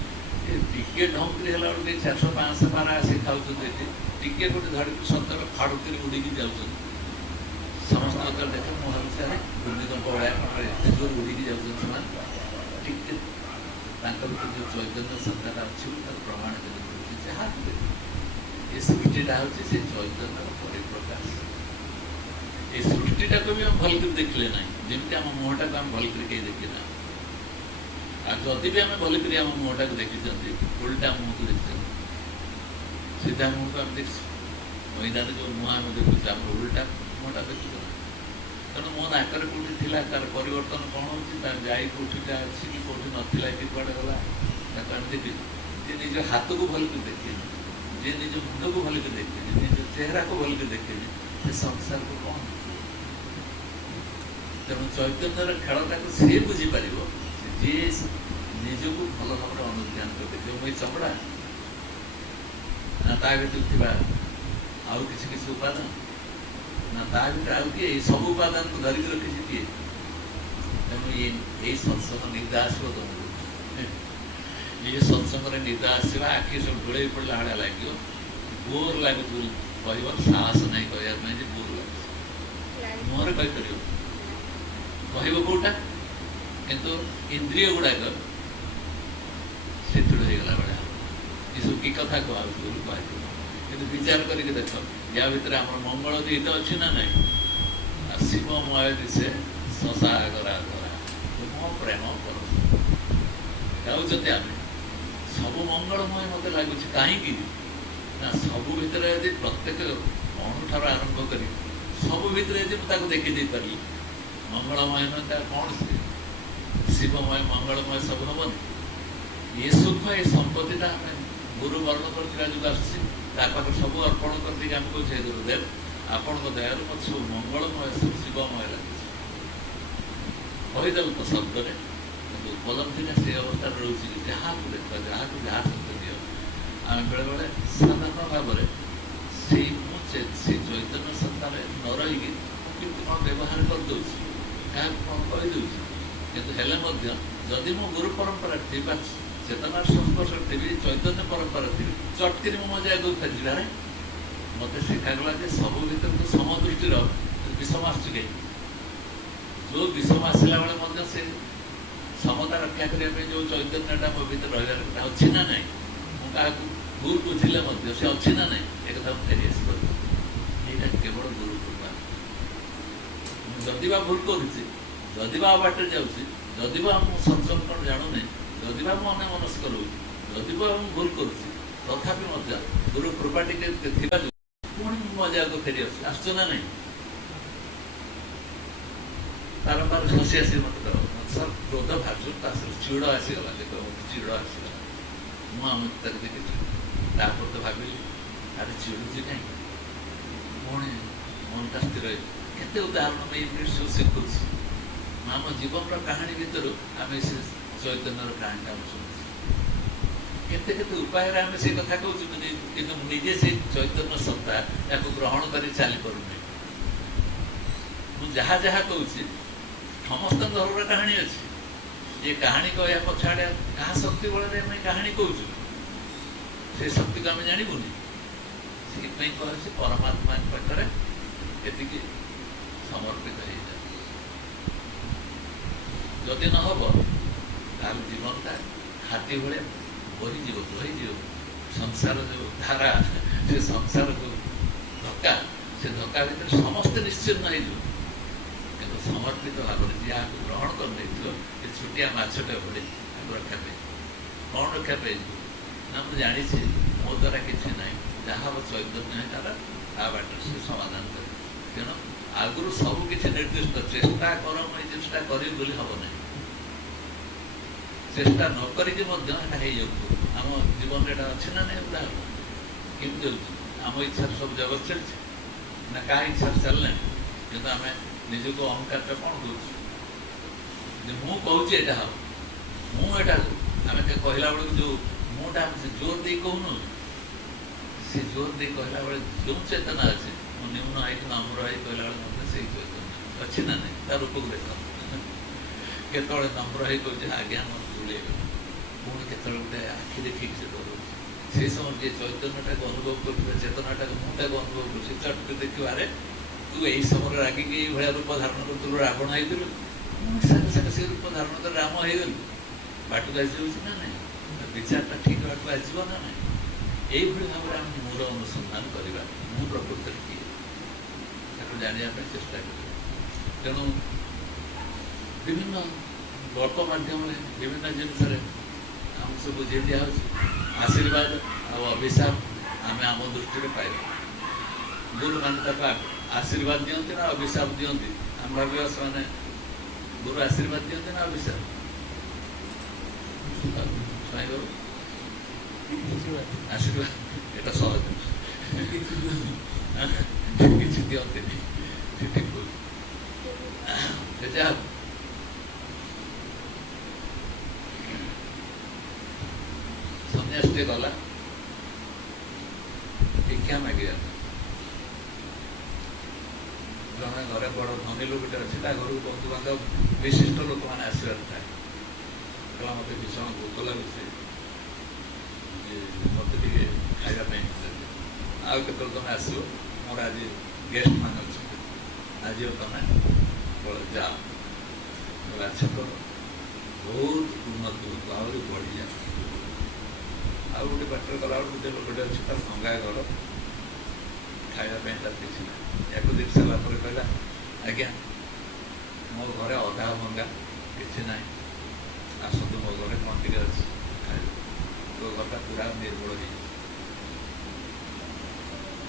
टिके ढंकरी है 400-500 पारा आसी खाऊ टिके गोटे धड़ी सतर फाड़ुक उड़ीकी जाऊँ समस्त देख मुझे भूमिकंप भाया एत जोर उड़ीकी जाऊँ टिके जो चैतन्य सत्ताटा अच्छी प्रमाण जहाँ ये सृष्टिटा हूँ से चैतन्य परिप्रकाश ये सृष्टिटा को भी हम भल कर देखले ना जमी आम मुहटा को आम भल कर देखी ना जदि भी आम भल कर आम मुहटा को देखी उल्टा मुँह को देखते सीधा मुँह को आम देख मैदान जो मुँह आम देखुचे आम उल्टा मुहटा देखु तेणु मो नाकर कौटी थी तार परिवर्तन कौन हो जाई कौटी अच्छी कि कौटी नाला कि कड़े गला देखी जी निज हाथ को भल कर देखे जी निज मुंड को भल कर देखे निज चेहरा को भल कर देखे से संसार को कौन तेणु चैतन्यर खेलटा को सी बुझीपर जी निजक भल भाव अनुध्यान कर देखिए मुझे चमड़ा ना ता भर आउ कि उपादान ना ता भर आउ किए सब उपादान को धरिक रखी किए तेणु ये सत्संग निर्दास ये सत्संग निद आसवा आखि सब ढोल पड़ा भाया लगे बोर लगुच कह साहस नहीं कहवाई बोर लगे मुहर कहीपर कह कौटा किंतु इंद्रिय गुड़ाक शिथिल होगला भाया ये सब कि कथा कह गुरु कह कि विचार करके देख या भितर आम मंगल गीत अच्छी ना ना शिवमय दिशे शशागरा धरा प्रेम परस गाँव आम सब मंगलमय मत लगुच कहीं ना सबू भितर यदि प्रत्येक अणुठार आरंभ कर सबू भितर यदि देखी पारि मंगलमय न कौन से शिवमय मंगलमय सब हेनी ये सुख ये संपत्तिटा गुरु वर्ण कर जो आस सब अर्पण कर आम कहे गुरुदेव आपण दयार मत सब मंगलमय सब शिवमय लगे कहीदेव तो शब्द उपलब्धि से अवस्था रोचे जहाँ देख जहाँ जहाँ शब्द दियो आम बेले बेले साधारण भाव में से चैतन्य सत्ता न रही कौन व्यवहार करदे क्या कौन कहीदे कि जदि मो गुरु परंपरा थी चेतना संस्पर्श थी चैतन्य परंपरा थी चटकी मो मजा आगे फेरी मत शिखागला सब भर तो समदृष्टिर विषम आसुचे जो विषम आसला बेले से समता रक्षा करने जो चैतन्यटा मो भर रहा अच्छी ना ना क्या भूल बुझे से अच्छी ना ना एक फेरी आसपा केवल गुरु कृपा जदि भूल करुँच बाटे जाऊँगी सत्संग कौन जानू ना जदि मन मनस्क रोज जदि भूल करुँच तथापि गुरु कृपा टी पुणी मजा को फेरी आस ना नहीं बारंबार हसी आसी मत सर क्रोध भाजु चिड़ आसीगला देख चिड़ आसीगला मुझे देखी तो भाविली अरे चिड़ुची कहीं पुणी मनटा स्थिर केते उदाहरण ये सब शिखुच आम जीवन कहानी भितर आम से चैतन्य कहानी शुणु केते केते उपाय आम से कथा कहूँ कि निजे से चैतन्य सत्ता या ग्रहण कर चली पारे मुझे जहाँ कहूँ समस्त घर कहानी अच्छी ये कहानी कहया पछाड़े क्या शक्ति बल कहानी कहूँ से शक्ति को आम जानबुनि से कहे परमात्मा पाखरे ये समर्पित हो जाए जदि न हम तार जीवनटा हाथी भाया बहीज संसार जो धारा से संसार जो धक्का से धक्का भर समस्ते निश्चिन्न हो समर्पित भाव में जहाँ ग्रहण कर छुटिया मछटे भले रक्षा पाई कौन रक्षा पाई ना मुझे जानी मो द्वारा किसी ना जहाँ चैतन्य है तारा आ बाट से समाधान कर तेणु आगुरी सबकि निर्दिष्ट चेष्टा कर मुझे चेष्टा करी हम ना चेष्टा नक आम जीवन में अच्छे ना नहीं उदाहरण केमती आम इच्छा सब जगत चलती ना क्या इच्छा चलना कि आम निजक अहंकार कौन कह मुझे हम मुझे आम कहला बेलू जो मुझा जोर दे कहून से जोर दे कहला बेले जो चेतना अच्छे मो न्यून आई नम्र आई कहला बेले से चैतन्य अच्छी ना नहीं तार रूप देख केत नम्र हो कहे आज्ञा मत भूल पुणी केत गोटे आखि देखिए से डर से समय जी चैतन्यटा को अनुभव कर चेतनाटा मुझा को अनुभव कर चट देखिए तू यही समय रागिकी भाया रूप धारण कर रावण होइलु सागे सागे से रूप धारण कर राम हो गलु बाटू आसी ना ना विचारटा ठीक बाटू आसब ना ना यही भाव में आम मूल अनुसंधान करवा मु प्रकृति किए जाना चेष्टा कर तेणु विभिन्न गल्प मध्यम विभिन्न जिनस आम सब बुझे दिया आशीर्वाद आ अभिशाप आम आम दृष्टि पाइबा गुरु मान आशीर्वाद दिखती ना अभिशाप दिखती आम भाव से गुरु आशीर्वाद दिखती ना अभिशाप आशीर्वाद ये सहज किसी दिखते सन्यासी गला भिक्षा मागे जड़े घरे बड़ धनी लोकटे अच्छे घर बंधु बांधव विशिष्ट लोक मैंने आसबार थाए कहला मत भीषण भोक लगुच ମୋତେ ଟିକେ ଖାଇବା ପାଇଁ ଦେବେ। ଆଉ କେତେବେଳେ ତୁମେ ଆସିବ, ମୋର ଆଜି ଗେଷ୍ଟ ମାନେ ଅଛନ୍ତି, ଆଜି ତୁମେ ଯାଅ। ଆଚ୍ଛା ତ ବହୁତ ଉନ୍ନତି ହଉଥିବ, ଆହୁରି ବଢ଼ିଯାଅ। ଆଉ ଗୋଟେ ବାଟରେ ଗଲାବେଳକୁ ଗୋଟେ ଲୋକଟେ ଅଛି, ତାର ଭଙ୍ଗା ଘର, ଖାଇବା ପାଇଁ ତାର କିଛି ନାହିଁ। ୟାକୁ ଦେଖି ସାରିଲା ପରେ କହିଲା, ଆଜ୍ଞା ମୋ ଘରେ ଅଧା ଭଙ୍ଗା, କିଛି ନାହିଁ, ଆସନ୍ତୁ ମୋ ଘରେ କ'ଣ ଟିକେ ଅଛି ଖାଇବେ। ତୋ ଘରଟା ପୁରା ନିର୍ମୂଳ ହେଇଯିବ।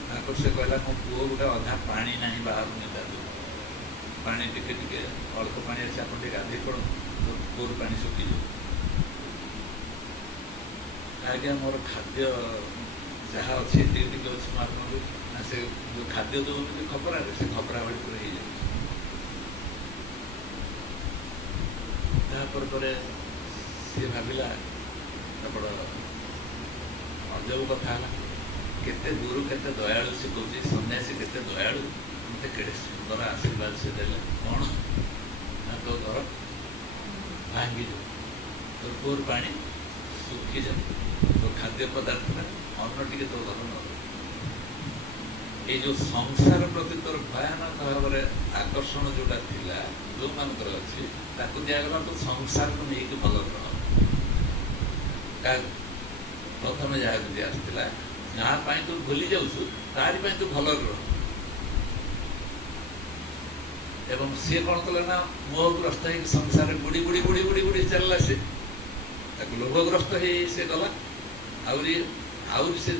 ତାପରେ ସେ କହିଲା, ମୋ ପୁଅ ଗୋଟେ ଅଧା ପାଣି ନାହିଁ, ବାହାରୁନି ତାକୁ, ପାଣି ଟିକେ ଟିକେ ଅଳ୍ପ ପାଣି ଅଛି, ଆପଣ ଟିକେ ଗାଧେଇ ପଡ଼ନ୍ତୁ, କୂଅରୁ ପାଣି ଶୁଖିଯିବ। ଆଜ୍ଞା ମୋର ଖାଦ୍ୟ ଯାହା ଅଛି ଏତିକି ଟିକେ ଅଛି, ମୁଁ ଆପଣଙ୍କୁ ନା ସେ ଯେଉଁ ଖାଦ୍ୟ ଦେଉଛନ୍ତି ଖପରାରେ, ସେ ଖପରା ଭଳି ପୁରା ହେଇଯାଉଛି। ତାପରେ ପରେ ସିଏ ଭାବିଲା ବଡ଼ ଅଜବ କଥା ହେଲା, କେତେ ଗୁରୁ କେତେ ଦୟାଳୁ ସେ କହୁଛି, ସନ୍ନ୍ୟାସୀ କେତେ ଦୟାଳୁ, ମୋତେ କେତେ ସୁନ୍ଦର ଆଶୀର୍ବାଦ ସେ ଦେଲେ। କ'ଣ ନା ତୋ ଘର ଭାଙ୍ଗିଯିବ, ତୋ କୂଅର ପାଣି ଶୁଖିଯାଉ, ତୋ ଖାଦ୍ୟ ପଦାର୍ଥଟା ଅନ୍ନ ଟିକେ ତୋ ଘର ନ। ଏଇ ଯେଉଁ ସଂସାର ପ୍ରତି ତୋର ଭୟାନକ ଭାବରେ ଆକର୍ଷଣ ଯେଉଁଟା ଥିଲା, ଯେଉଁମାନଙ୍କର ଅଛି, ତାକୁ ଦିଆଗଲା ତୁ ସଂସାରକୁ ନେଇକି ଭଲ ରହ। ପ୍ରଥମେ ଯାହାକୁ ଦିଆ ଆସିଥିଲା, ଯାହା ପାଇଁ ତୁ ଭୁଲି ଯାଉଛୁ, ତାରି ପାଇଁ ତୁ ଭଲରେ ରହ। ଏବଂ ସିଏ କ'ଣ କଲେ ନା, ମୋହଗ୍ରସ୍ତ ହେଇକି ସଂସାରରେ ବୁଡ଼ି ବୁଡ଼ି ବୁଡ଼ି ବୁଡ଼ି ବୁଡ଼ି ଚାଲିଲା। ସେ ତାକୁ ଲୋଭଗ୍ରସ୍ତ ହେଇ ସେ ଗଲା। ଆହୁରି ଆହୁରି ସେ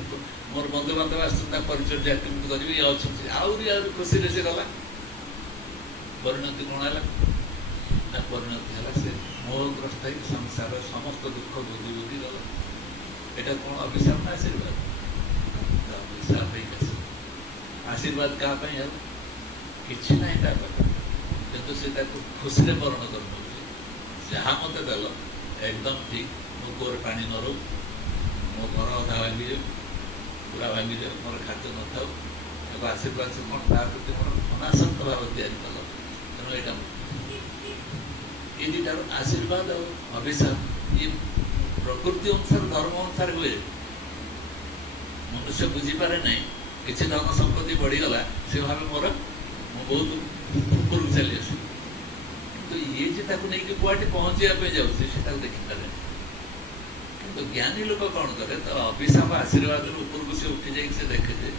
ମୋର ବନ୍ଧୁବାନ୍ଧବ ଆସୁଛନ୍ତି, ତା ପରିଚର୍ଯା କେମିତି କରିବି, ଇଏ ଅଛନ୍ତି, ଆହୁରି ଆହୁରି ଖୁସିରେ ସେ ଗଲା। ପରିଣତି କ'ଣ ହେଲା ନା, ପରିଣତି ହେଲା ସେ ମୋହଗ୍ରସ୍ତ ହେଇକି ସଂସାରର ସମସ୍ତ ଦୁଃଖ ବୁଝି ବୁଝି ଗଲା। এটা କ'ଣ ଅଭିଶାପ ନା ଆଶୀର୍ବାଦ? ଅଭିଶାପ ହେଇକି ଆସିବ। ଆଶୀର୍ବାଦ କାହା ପାଇଁ ହେଲା? କିଛି ନାହିଁ ତା ପାଖରେ, କିନ୍ତୁ ସେ ତାକୁ ଖୁସିରେ ବରଣ କରିନେଉଛି। ଯାହା ମୋତେ ଦେଲ ଏକଦମ ଠିକ୍, ମୋ କୂଅରେ ପାଣି ନ ରହୁ, ମୋ ଘର ଅଧା ଭାଙ୍ଗିଯାଉ, ପୁରା ଭାଙ୍ଗିଯାଉ, ମୋର ଖାଦ୍ୟ ନଥାଉ, ତାକୁ ଆଶୀର୍ବାଦ ସେ କ'ଣ ତା ପ୍ରତି ମୋର ଅନାସକ୍ତ ଭାବ ତିଆରି କଲ। ତେଣୁ ଏଇଟା ଏଇ ଦୁଇଟାର ଆଶୀର୍ବାଦ ଆଉ ଅଭିଶାପ, ଇଏ ପ୍ରକୃତି ଅନୁସାରେ ଧର୍ମ ଅନୁସାରେ ହୁଏ। ମନୁଷ୍ୟ ବୁଝିପାରେ ନାହିଁ, କିଛି ଧନ ସମ୍ପତ୍ତି ବଢ଼ିଗଲା, ସେ ଭାବେ ମୋର ମୁଁ ବହୁତ ଉପରକୁ ଚାଲି ଆସିବି। କିନ୍ତୁ ଇଏ ଯେ ତାକୁ ନେଇକି କୁଆଡ଼େ ପହଞ୍ଚିବା ପାଇଁ ଯାଉଛି, ସେ ତାକୁ ଦେଖିପାରେ। କିନ୍ତୁ ଜ୍ଞାନୀ ଲୋକ କ'ଣ କରେ, ତ ଅଭିଶାପ ଆଶୀର୍ବାଦରୁ ଉପରକୁ ସେ ଉଠି ଯାଇକି ସେ ଦେଖେ ଯେ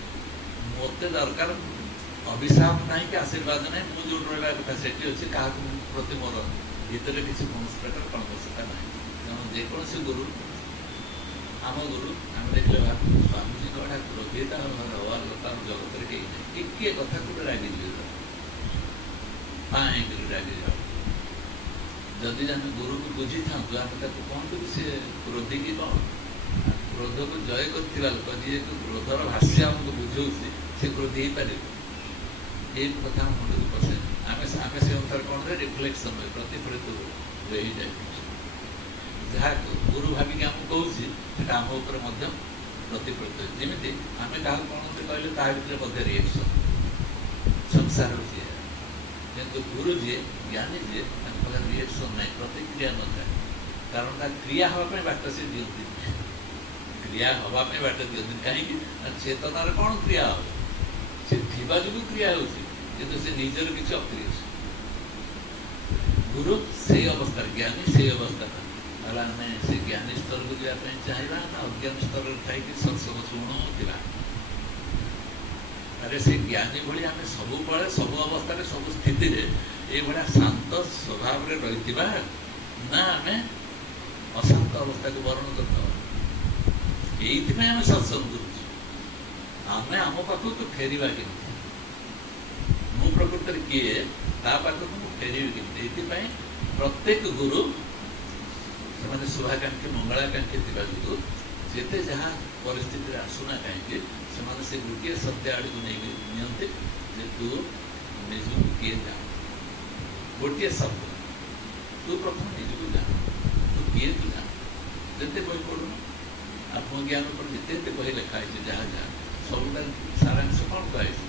ମୋତେ ଦରକାର ଅଭିଶାପ ନାହିଁ କି ଆଶୀର୍ବାଦ ନାହିଁ, ମୁଁ ଯେଉଁଠି ରହିବା କଥା ସେଠି ଅଛି, କାହାକୁ ପ୍ରତି ମୋର ଭିତରେ କିଛି କୌଣସି ପ୍ରକାର କଳଙ୍କସତା ନାହିଁ। ତେଣୁ ଯେକୌଣସି ଗୁରୁ, ଆମ ଗୁରୁ ଆମେ ଦେଖିଲେ ସ୍ୱାମୀଜୀଙ୍କ ଗୋଟେ କ୍ରୋଧିତ ହବାର ଜଗତରେ କେହି ନାହିଁ। ଟିକିଏ କଥା ଗୋଟେ ରାଗିଯିବେ, ପାଇଁକିରି ରାଗିଯାଉ। ଯଦି ଆମେ ଗୁରୁକୁ ବୁଝିଥାନ୍ତୁ, ଆମେ ତାକୁ କହନ୍ତୁ କି ସେ କ୍ରୋଧି କି କ'ଣ, କ୍ରୋଧକୁ ଜୟ କରିଥିବା ଲୋକ, ଯିଏକୁ କ୍ରୋଧର ଭାଷ୍ୟ ଆମକୁ ବୁଝଉଛି, ସେ କ୍ରୋଧି ହେଇପାରିବ। ଏଇ କଥା ଆମ ମନକୁ ପଶେ। ଆମେ ସେ ଅନୁସାରେ କ'ଣ ହୁଏ, ରିଫ୍ଲେକ୍ସନ୍ ହୁଏ, ପ୍ରତିଫଳିତ ହେଇଯାଏ। ଯାହା ଗୁରୁ ଭାବିକି ଆମକୁ କହୁଛି, ସେଟା ଆମ ଉପରେ ମଧ୍ୟ ପ୍ରତିଫଳିତ ହୁଏ। ଯେମିତି ଆମେ କାହାକୁ କ'ଣ କହିଲେ ତା ଭିତରେ ମଧ୍ୟ ରିଏକ୍ସନ୍। ସଂସାର ହେଉଛି, କିନ୍ତୁ ଗୁରୁ ଯିଏ, ଜ୍ଞାନୀ ଯିଏ, ତାଙ୍କ ପାଖରେ ରିଏକ୍ସନ୍ ନାହିଁ, ପ୍ରତିକ୍ରିୟା ନଥାଏ। କାରଣ ତା କ୍ରିୟା ହେବା ପାଇଁ ବାଟ ସେ ଦିଅନ୍ତି, କ୍ରିୟା ହେବା ପାଇଁ ବାଟ ଦିଅନ୍ତି। କାହିଁକି ନା ଚେତନାରେ କ'ଣ କ୍ରିୟା ହେବ, ସେ ଥିବା ଯୋଗୁଁ କ୍ରିୟା ହେଉଛି, କିନ୍ତୁ ସେ ନିଜର କିଛି ଅକ୍ରିୟ। ଗୁରୁ ସେଇ ଅବସ୍ଥାରେ, ଜ୍ଞାନୀ ସେଇ ଅବସ୍ଥାରେ। ତାହେଲେ ଆମେ ସେ ଜ୍ଞାନୀ ସ୍ତରକୁ ଯିବା ପାଇଁ ଚାହିଁବା ନା ଅଜ୍ଞାନ ସ୍ତରରେ ଥାଇକି ସତ୍ସଙ୍ଗ ଶୁଣୁଥିବା? ଆରେ ସେ ଜ୍ଞାନୀ ଭଳି ଆମେ ସବୁବେଳେ, ସବୁ ଅବସ୍ଥାରେ, ସବୁ ସ୍ଥିତିରେ ଏଇଭଳିଆ ଶାନ୍ତ ସ୍ୱଭାବରେ ରହିଥିବା, ନା ଆମେ ଅଶାନ୍ତ ଅବସ୍ଥାକୁ ବରଣ କରିଦେବା? ଏଇଥିପାଇଁ ଆମେ ସତ୍ସଙ୍ଗ କରୁଛୁ। ଆମେ ଆମ ପାଖକୁ ତ ଫେରିବା କେମିତି? ମୁଁ ପ୍ରକୃତରେ କିଏ, ତା ପାଖକୁ ମୁଁ ଫେରିବି କେମିତି? ଏଇଥିପାଇଁ ପ୍ରତ୍ୟେକ ଗୁରୁ ସେମାନେ ଶୁଭାକାଂକ୍ଷୀ, ମଙ୍ଗଳାକାଂକ୍ଷୀ ଥିବା ଯୋଗୁଁ ଯେତେ ଯାହା ପରିସ୍ଥିତିରେ ଆସୁନା କାହିଁକି, ସେମାନେ ସେ ଗୋଟିଏ ସତ୍ୟ ଆଡ଼କୁ ନେଇକି ନିଅନ୍ତି ଯେ ତୁ ନିଜକୁ କିଏ ଜାଣ। ଗୋଟିଏ ଶବ୍ଦ, ତୁ ପ୍ରଥମେ ନିଜକୁ ଜାଣ, ତୁ କିଏ ତୁ ଜାଣ। ଯେତେ ବହି ପଢ଼ୁନୁ, ଆତ୍ମଜ୍ଞାନ ଉପରେ ଯେତେ ଯେତେ ବହି ଲେଖା ହେଇଛି, ଯାହା ଯାହା ସବୁଟା ସାରାଂଶ କ'ଣ କୁହାହେଇଛି,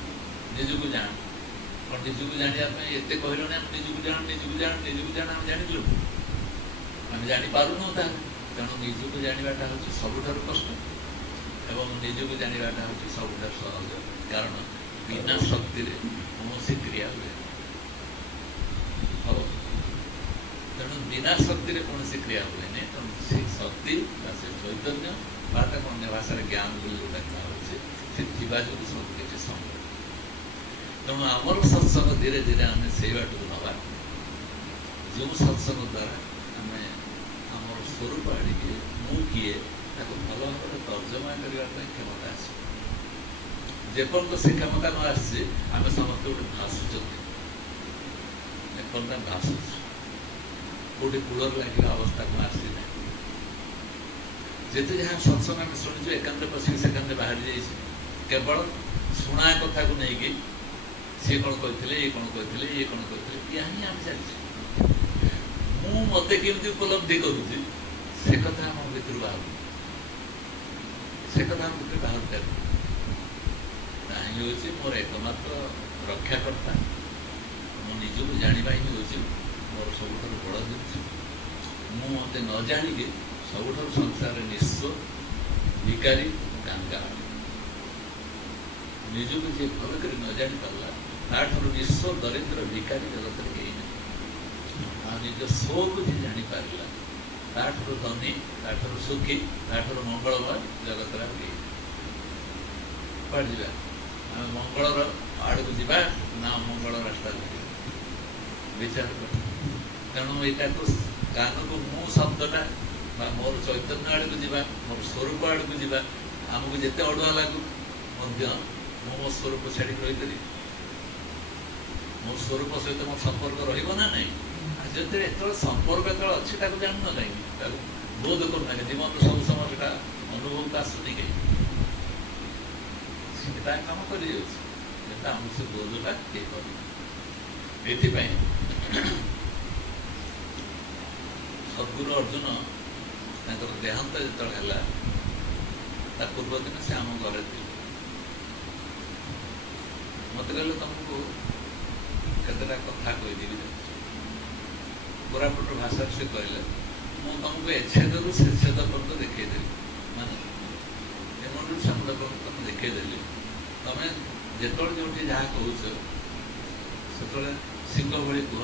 ନିଜକୁ ଜାଣ। କ'ଣ ନିଜକୁ ଜାଣିବା ପାଇଁ ଏତେ କହିଲୁଣି, ଆମେ ନିଜକୁ ଜାଣ, ନିଜକୁ ଜାଣ, ନିଜକୁ ଜାଣ, ଆମେ ଜାଣିଲୁ? ଆମେ ଜାଣିପାରୁନୁ। ତାହେଲେ ତେଣୁ ନିଜକୁ ଜାଣିବାଟା ହେଉଛି ସବୁଠାରୁ କଷ୍ଟ ଏବଂ ନିଜକୁ ଜାଣିବାଟା ହେଉଛି ସବୁଠାରୁ ସହଜ। କାରଣ ବିନା ଶକ୍ତିରେ କୌଣସି କ୍ରିୟା ହୁଏ ହବ। ତେଣୁ ବିନା ଶକ୍ତିରେ କୌଣସି କ୍ରିୟା ହୁଏନି। ତେଣୁ ସେ ଶକ୍ତି ବା ସେ ଚୈତନ୍ୟ ବା ତାକୁ ଅନ୍ୟ ଭାଷାରେ ଜ୍ଞାନ ବୋଲି ଯେଉଁଟା କୁହାଯାଉଛି ସେ ଥିବା ଯୋଗୁଁ ସବୁ କିଛି ସମ୍ଭବ। ତେଣୁ ଆମର ସତ୍ସଙ୍ଗ ଧୀରେ ଧୀରେ ଆମେ ସେଇ ବାଟକୁ ନେବା ଯେଉଁ ସତ୍ସଙ୍ଗ ଦ୍ୱାରା ଆମେ ଆମର ସ୍ୱରୂପ ଆଡ଼ିକି ମୁଁ କିଏ ତାକୁ ଭଲ ଭାବରେ ତର୍ଜମା କରିବା ପାଇଁ କ୍ଷମତା ଆସିବ। ଯେପର୍ଯ୍ୟନ୍ତ ସେ କ୍ଷମତା ନ ଆସିଛି ଆମେ ସମସ୍ତେ ଗୋଟେ ଭାସୁଛନ୍ତି, ଏପର୍ଯ୍ୟନ୍ତ ଭାସୁଛୁ, କୋଉଠି କୂଳରେ ଲାଗିବା ଅବସ୍ଥାକୁ ଆସିନାହିଁ। ଯେତେ ଯାହା ସତ୍ସଙ୍ଗ ଆମେ ଶୁଣିଛୁ ଏକାନ୍ତରେ ପଶିକି ସେକାନ୍ତରେ ବାହାରି ଯାଇଛି, କେବଳ ଶୁଣା କଥାକୁ ନେଇକି ସିଏ କ'ଣ କହିଥିଲେ, ଇଏ କ'ଣ କହିଥିଲେ, ଇଏ କ'ଣ କହିଥିଲେ, ଏହା ହିଁ ଆମେ ଚାଲିଛୁ। ମୁଁ ମତେ କେମିତି ଉପଲବ୍ଧି କରୁଛି ସେ କଥା ଆମ ଭିତରୁ ବାହାରୁ, ସେ କଥା ଆମ ଭିତରୁ ବାହାରୁ ଚାଲୁ। ତାହା ହିଁ ହେଉଛି ମୋର ଏକମାତ୍ର ରକ୍ଷାକର୍ତ୍ତା। ମୁଁ ନିଜକୁ ଜାଣିବା ହିଁ ହେଉଛି ମୋର ସବୁଠାରୁ ବଡ଼ ଜିନିଷ। ମୁଁ ମୋତେ ନ ଜାଣିକି ସବୁଠାରୁ ସଂସାରରେ ନିଃସ୍ୱ, ଭିକାରୀ, କାଙ୍ଗାଳ। ନିଜକୁ ଯିଏ ଭଲ କରି ନ ଜାଣିପାରିଲା ତାଠାରୁ ନିଃସ୍ୱ, ଦରିଦ୍ର, ଭିକାରୀ ଜଗତରେ କେହି ନାହିଁ। ଆଉ ନିଜ ସ୍ୱକୁ ଯିଏ ଜାଣିପାରିଲା ତାଠାରୁ ଧନୀ, ତାଠାରୁ ସୁଖୀ, ତାଠାରୁ ମଙ୍ଗଳମୟ ଜଗତରେ ଆଉ କେହି। କୁଆଡ଼େ ଯିବା? ଆମେ ମଙ୍ଗଳର ଆଡ଼କୁ ଯିବା ନା ମଙ୍ଗଳ ରାସ୍ତାକୁ ଯିବା? ବିଚାର କର। ତେଣୁ ଏଇଟାକୁ କାନକୁ ମୁଁ ଶବ୍ଦଟା ବା ମୋର ଚୈତନ୍ୟ ଆଡ଼କୁ ଯିବା, ମୋର ସ୍ୱରୂପ ଆଡ଼କୁ ଯିବା, ଆମକୁ ଯେତେ ଅଡ଼ୁଆ ଲାଗୁ ମଧ୍ୟ ମୁଁ ମୋ ସ୍ୱରୂପ ଛାଡ଼ିକି ରହିପାରିବି? ମୋ ସ୍ୱରୂପ ସହିତ ମୋ ସମ୍ପର୍କ ରହିବ ନା ନାହିଁ? ଆଉ ଯେତେବେଳେ ଏତେବେଳେ ସମ୍ପର୍କ ଯେତେବେଳେ ଅଛି ତାକୁ ଜାଣୁନ କାହିଁକି? ତାକୁ ବୋଧ କରୁନା କି? ଜୀବନର ସବୁ ସମୟ ସେଟା ଅନୁଭବକୁ ଆସୁନି କାହିଁକି? ସେଟା କାମ କରିଯାଉଛି, ସେଟା ଆମକୁ ସେ ବୋଧଟା କିଏ କରିବ। ଏଥିପାଇଁ ସଦ୍ଗୁରୁ ଅର୍ଜୁନ ତାଙ୍କର ଦେହାନ୍ତ ଯେତେବେଳେ ହେଲା ତା ପୂର୍ବ ଦିନ ସେ ଆମ ଘରେ ଥିଲେ। ମତେ କହିଲେ ତମକୁ କେତେଟା କଥା କହିଦେବି। କୋରାପୁଟ ଭାଷାରେ ସେ କହିଲେ ମୁଁ ତମକୁ ଏଚ୍ଛେଦରୁ ଶେଷେଦ ପର୍ଯ୍ୟନ୍ତ ଦେଖେଇଦେଲି, ମାନେ ଏମଣ୍ଡୁ ସାମୁଦ ପର୍ଯ୍ୟନ୍ତ ତମକୁ ଦେଖେଇଦେଲି। ତମେ ଯେତେବେଳେ ଯେଉଁଠି ଯାହା କହୁଛ ସେତେବେଳେ ସିଂହ ଭଳି କୁହ,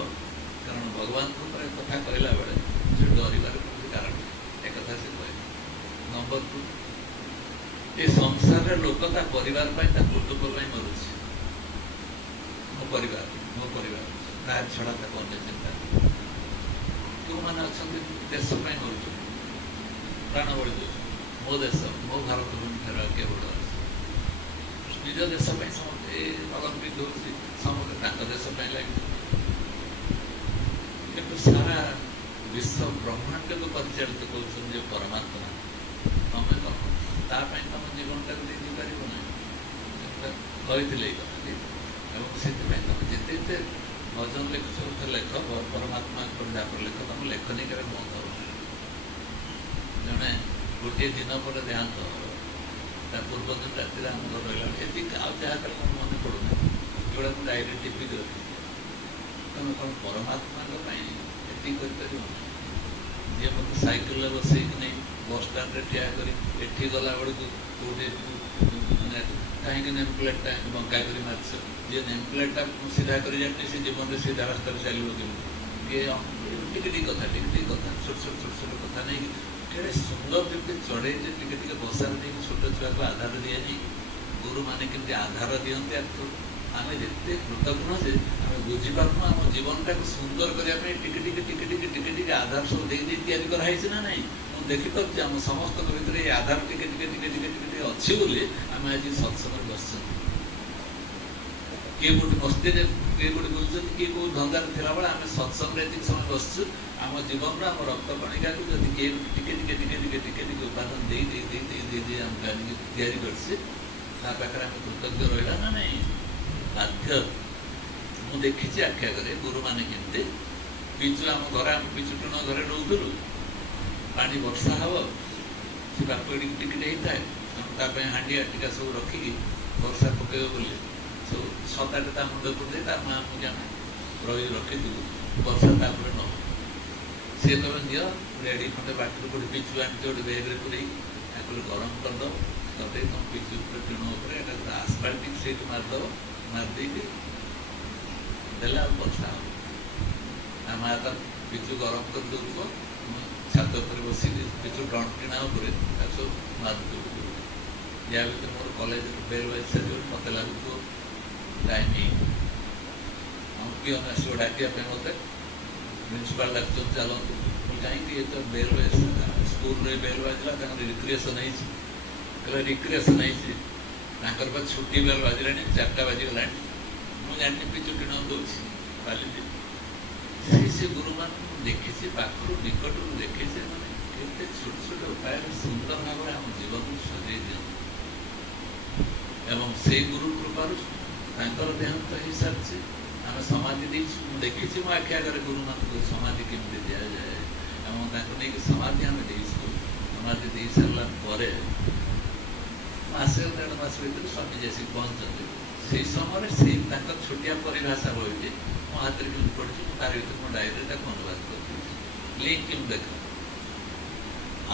କାରଣ ଭଗବାନଙ୍କ ଉପରେ କଥା କହିଲା ବେଳେ ସେ ଡରିବାର କୌଣସି କାରଣ ନାହିଁ। ଏକଥା ସେ କହିଲେ। ନମ୍ବର 2, ଏ ସଂସାରରେ ଲୋକ ତା ପରିବାର ପାଇଁ, ତା କୁଟୁମ୍ବ ପାଇଁ ମରୁଛି। ମୋ ପରିବାର ତା ଛଡ଼ା ତାକୁ ଅନ୍ୟ ଚିନ୍ତା। ଯେଉଁମାନେ ଅଛନ୍ତି ଦେଶ ପାଇଁ ମରୁଛନ୍ତି, ପ୍ରାଣ ବଳି ଦେଉଛନ୍ତି। ମୋ ଦେଶ, ମୋ ଭାରତ ଭୂମି ଠାରୁ ଆଉ କିଏ ବଡ଼ ଅଛି? ନିଜ ଦେଶ ପାଇଁ ସମସ୍ତେ ଅଲମ୍ପିକ ହେଉଛି, ସମସ୍ତେ ତାଙ୍କ ଦେଶ ପାଇଁ ଲାଗିଛନ୍ତି। କିନ୍ତୁ ସାରା ବିଶ୍ୱ ବ୍ରହ୍ମାଣ୍ଡକୁ ପରିଚାଳିତ କରୁଛନ୍ତି ଯେ ପରମାତ୍ମା, ତମେ କ'ଣ ତା ପାଇଁ ତମ ଜୀବନଟାକୁ ଦେଇପାରିବ ନାହିଁ? କହିଥିଲେ ଏଇ କଥା। ଏବଂ ସେଥିପାଇଁ ତମେ ଯେତେ ଯେତେ ଭଜନ ଲେଖୁଛ ଲେଖ, ପରମାତ୍ମା ଯାପରେ ଲେଖ, ତମ ଲେଖନୀ କେବେ ବନ୍ଦ ହେବ। ଜଣେ ଗୋଟିଏ ଦିନ ପରେ ଦେହାନ୍ତ ହେବ, ତା ପୂର୍ବ ଦିନ ରାତିରେ ଆମ ଘର ରହିଲା ଏତିକି, ଆଉ ଯାହା କଲେ ମୋର ମନେ ପଡ଼ୁନି, ଏଗୁଡ଼ା ମୁଁ ଡାଇରୀ ଟିପିକି ରଖିଛି। ତମେ କ'ଣ ପରମାତ୍ମାଙ୍କ ପାଇଁ ଏତିକି କରିପାରିବ? ଯିଏ ମୋତେ ସାଇକେଲରେ ବସେଇକି ନେଇ ବସଷ୍ଟାଣ୍ଡରେ ଠିଆ କରି ଏଠି ଗଲାବେଳକୁ କେଉଁଠି ମାନେ କାହିଁକି ନେମ୍ ପ୍ଲେଟ୍ଟା ବଙ୍କା କରି ମାରିଛ? ଯିଏ ନେମ୍ ପ୍ଲେଟ୍ଟା ସିଧା କରି ଜାଣିଛି ସେ ଜୀବନରେ ସିଧା ରାସ୍ତାରେ ଚାଲିବ କେମିତି? ଟିକେ ଟିକେ କଥା ଛୋଟ ଛୋଟ କଥା ନେଇକି କେଡ଼େ ସୁନ୍ଦର ଯେମିତି ଚଢ଼େଇছে ଟିକେ ଟିକେ ବସାରେ ନେଇକି ଛୋଟ ଛୁଆକୁ ଆଧାର ଦିଆଯାଇ ଗୁରୁମାନେ କେମିତି ଆଧାର ଦିଅନ୍ତି। ଆକୁ ଆମେ ଯେତେ କୃତଜ୍ଞ ଯେ ଆମେ ବୁଝିପାରୁନୁ ଆମ ଜୀବନଟାକୁ ସୁନ୍ଦର କରିବା ପାଇଁ ଟିକେ ଟିକେ ଆଧାର ସବୁ ଦେଇ ତିଆରି କରାହେଇଛି ନା ନାହିଁ? ମୁଁ ଦେଖିପାରୁଛି ଆମ ସମସ୍ତଙ୍କ ଭିତରେ ଏ ଆଧାର ଟିକେ ଅଛି ବୋଲି ଆମେ ଆଜି ସତ୍ସଙ୍ଗରେ ବସିଛନ୍ତି। କିଏ କୋଉଠି ମସ୍ତିରେ, କିଏ କୋଉଠି ବୁଲୁଛନ୍ତି, କିଏ କୋଉ ଧନ୍ଦାରେ ଥିଲାବେଳେ ଆମେ ସତ୍ସଙ୍ଗରେ ଏତିକି ସମୟ ବସିଛୁ। ଆମ ଜୀବନର ଆମ ରକ୍ତ କଣିକାକୁ ଯଦି କିଏ ଟିକେ ଉପାଦାନ ଦେଇ ଆମକୁ ଆଣିକି ତିଆରି କରିଛି, ତା ପାଖରେ ଆମେ କୃତଜ୍ଞ ରହିଲା ନା ନାହିଁ? ବାଧ୍ୟ। ମୁଁ ଦେଖିଛି ଆଖି ଆଗରେ ଗୁରୁମାନେ କେମିତି ପିଚୁ, ଆମ ଘରେ ଆମେ ପିଚୁ ଟୁଣ ଘରେ ରହୁଥିଲୁ, ପାଣି ବର୍ଷା ହେବ, ସେ ବାପ ଟିକେ ହେଇଥାଏ, ତା ପାଇଁ ହାଣ୍ଡିଆ ଟିକା ସବୁ ରଖିକି ବର୍ଷା ପକେଇବ ବୋଲି ସବୁ ସତାଟେ ତା ମୁଣ୍ଡ ଦେଇ ତା ମାଆକୁ ଆମେ ରଖିଥିବୁ, ବର୍ଷା ତାପରେ ନ सी कह नियो रेडी खंडे बाटर गोटे पिचु आनी गोटे बेग्रे पूरे गरम करदे करदे तुम पिचु टीण उपर आसफाल्टिक सीट मारदेव मारदे वर्षा हम माँ तो पिचु गरम कर दौ छात पर बस पिचु टीण उपर सब मारदे या भर मोर कॉलेज बेल बाज सारे मत लगुच टाइम पीएन आसो डाकिया मत प्रिंसिपाल डाक चलतु कहीं ये तो बेल बाज स्कूल बेल बाजला रिक्रिएसन रिक्रिएसन होकर छुट्टी बेल बाजला 4टा बाजिगला मुझे जानी पिचु टीण दौर बाली से गुरु मान देखी पाखु निकट देखी मैंने छोट छोट उपाय सुंदर भाव आम जीवन सजे दिखाँ से गुरु कृपार देहांत हो सारी आम समाधि देखी मो आखि आगे गुरु मान समाधि केमी दि जाए नहीं समाधि आम समाधि दे सारापर मसे 1.5 मास भर स्वामी जी पहुँचते से समय से छोटिया परिभाषा बही मो हाथ में पड़ी तार भर मो डायरी अनुवाद कर लिंक केमी देख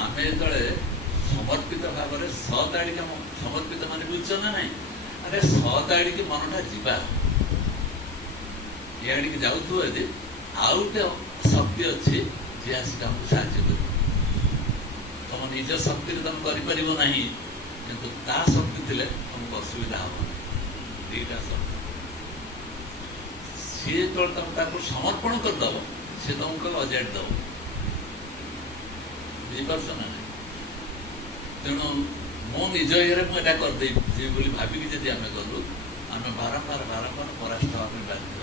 आम जो समर्पित भाव में 100 ताड़िका समर्पित मान बुझ ना ना अरे 100 ताड़िकी मनटा जा ये जाऊ यदि आउ गोटे शक्ति अच्छी जी आसिक आमको साहय कर तुम निज शक्ति तुम कर किंतु ता शक्ति थे तुमको असुविधा हम दीटा शक्ति सी जो तुम समर्पण करदेव सी तुमको अजाड़ दब बुझीपार ना तेणु मो निज ये मुझे करदे भाविकी जब आम गलु आम बारंबार बारंबार परास्त हाँ बाध्य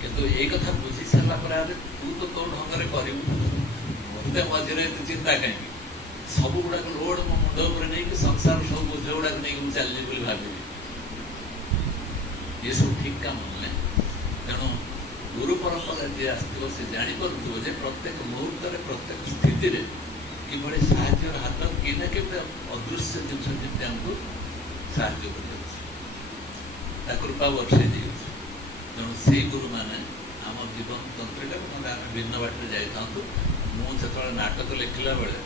किंतु ये कथा बुझी सारा तू तो तो ढंग से कर मत मझे चिंता कहीं सब गुड़ाक लोड मो मुंड उपर नहीं संसार सब बोझ गुड़ाक नहीं चलि भावी ये सब ठीक काम ना तेणु गुरु परंपरा जी आसो सी जापर प्रत्येक मुहूर्त प्रत्येक स्थिति कि साहय हाथ कि ना कि अदृश्य जिन आमको साहय कर कृपा वर्षे दी तेणु से गुरु मैंने आम जीवन तंत्र भिन्न बाटर जाता मुझे नाटक लिखला बेले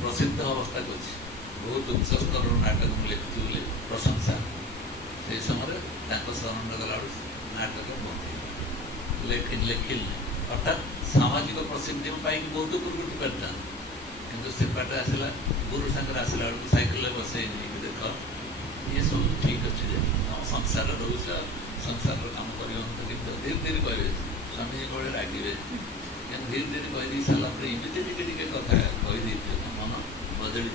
प्रसिद्ध अवस्था को बहुत उच्च स्तर नाटक मुझे लिखुची प्रशंसा से समय शरण गला नाटक बंद लिखिल अर्थात सामाजिक प्रसिद्धि पाई बहुत उपरको टिपार कि से पाटे आसला गुरु सागर आसला बेलू सैकेल बसई देख ये सब ठीक अच्छे संसार रोच संसार कम कर धीरे धीरे कहे स्वामी बड़े रागे धीरे धीरे कहीदी सारापर एमती कथा कहीदे मन बदली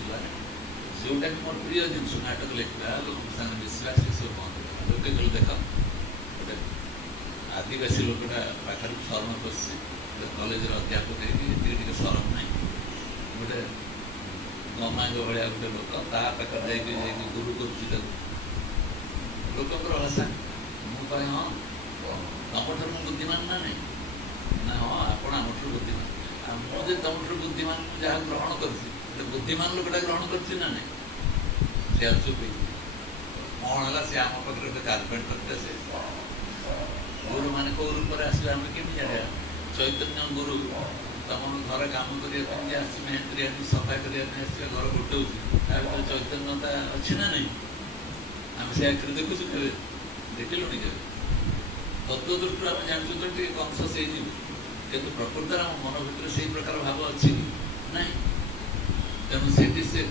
जोटा कि मोर प्रिय जिन नाटक लिखा लोक मिसवा से सब बंद लोक कह देख गोटे आदिवासी लोकटा पाखर शरण बस कलेज अध्यापक ये शरण ना गोटे गमांग भाया गोटे लोक पाखे गुरु कर लोकर भाषा मुझे हाँ तुम ठूँ बुद्धिमान ना नहीं ना हाँ आपड़ आम ठूँ बुद्धिमान मुझे तुम ठूँ बुद्धिमान जहाँ ग्रहण कर बुद्धिमान लोकटा ग्रहण कर ना नहीं से चुप कौन है सी आम पाखे गोटे कार्पेंटर से गुरु मैंने कौ रूप आसवे आम केमी जाना चैतन्य गुरु तुम घर काम करने मेहनत सफा करने घर गोटे चैतन्यता अच्छी ना नहीं आम से आखिर देखुचु के देखलु के तत्व दृष्टि आम जानते तो कनसस हो प्रकृत आम मन भर से प्रकार भाव अच्छी ना तेणु से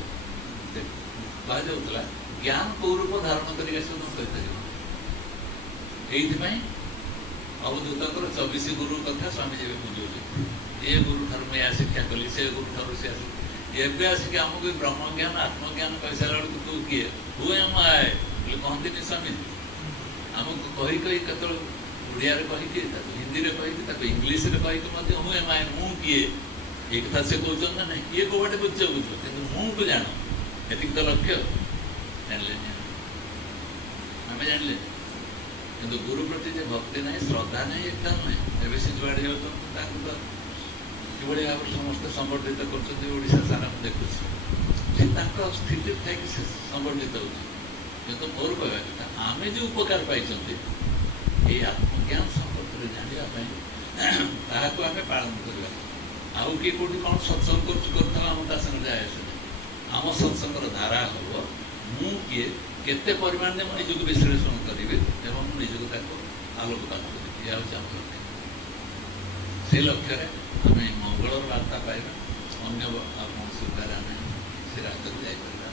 कहला ज्ञान कौ रूप धारण करके तुम कहीपर अवधूतर 24 गुरु कथा स्वामी जी बुझे ये गुरु ठार मैं या शिक्षा कली से गुरु ठार से एवं आसिक आमको ब्रह्म ज्ञान आत्मज्ञान कही सारा बेलू तू किए हु एम आई कहते स्वामी आमको कही कही कत ओडिया कहीकि हिंदी में कहीकि इंग्लीश में कहीकि हु एम आई मु किए ये कथा से कहते ना नहीं किए कौ बाटे बुझ बुझ कि मुझे जान ये तो लक्ष्य जानले आम जानले कि गुरु प्रति जो भक्ति ना श्रद्धा नहीं एकदम नहीं एवं से जुआड़े हो कि भाव समस्त संबर्धित कर सारा देखुच स्थिति थे संबर्धित हो मोर कह आम जो उपकार पाई ये आत्मज्ञान संपर्क में जानापी ତାହାକୁ ଆମେ ପାଳନ କରିବା। ଆଉ କିଏ କୋଉଠି କ'ଣ ସତ୍ସଙ୍ଗ କରୁଥାଉ ଆମ ତା ସାଙ୍ଗରେ ଯାଏ ଆସେ ନାହିଁ। ଆମ ସତ୍ସଙ୍ଗର ଧାରା ହେବ ମୁଁ କିଏ, କେତେ ପରିମାଣରେ ମୁଁ ନିଜକୁ ବିଶ୍ଳେଷଣ କରିବି ଏବଂ ମୁଁ ନିଜକୁ ତାକୁ ଆଲୋକପାତ କରିବି। ଏହା ହେଉଛି ଆମ ଲକ୍ଷ୍ୟ। ସେ ଲକ୍ଷ୍ୟରେ ଆମେ ମଙ୍ଗଳର ବାର୍ତ୍ତା ପାଇବା, ଅନ୍ୟ ଆଉ କୌଣସି ଉପାୟରେ ଆମେ ସେ ରାସ୍ତାକୁ ଯାଇପାରିବା।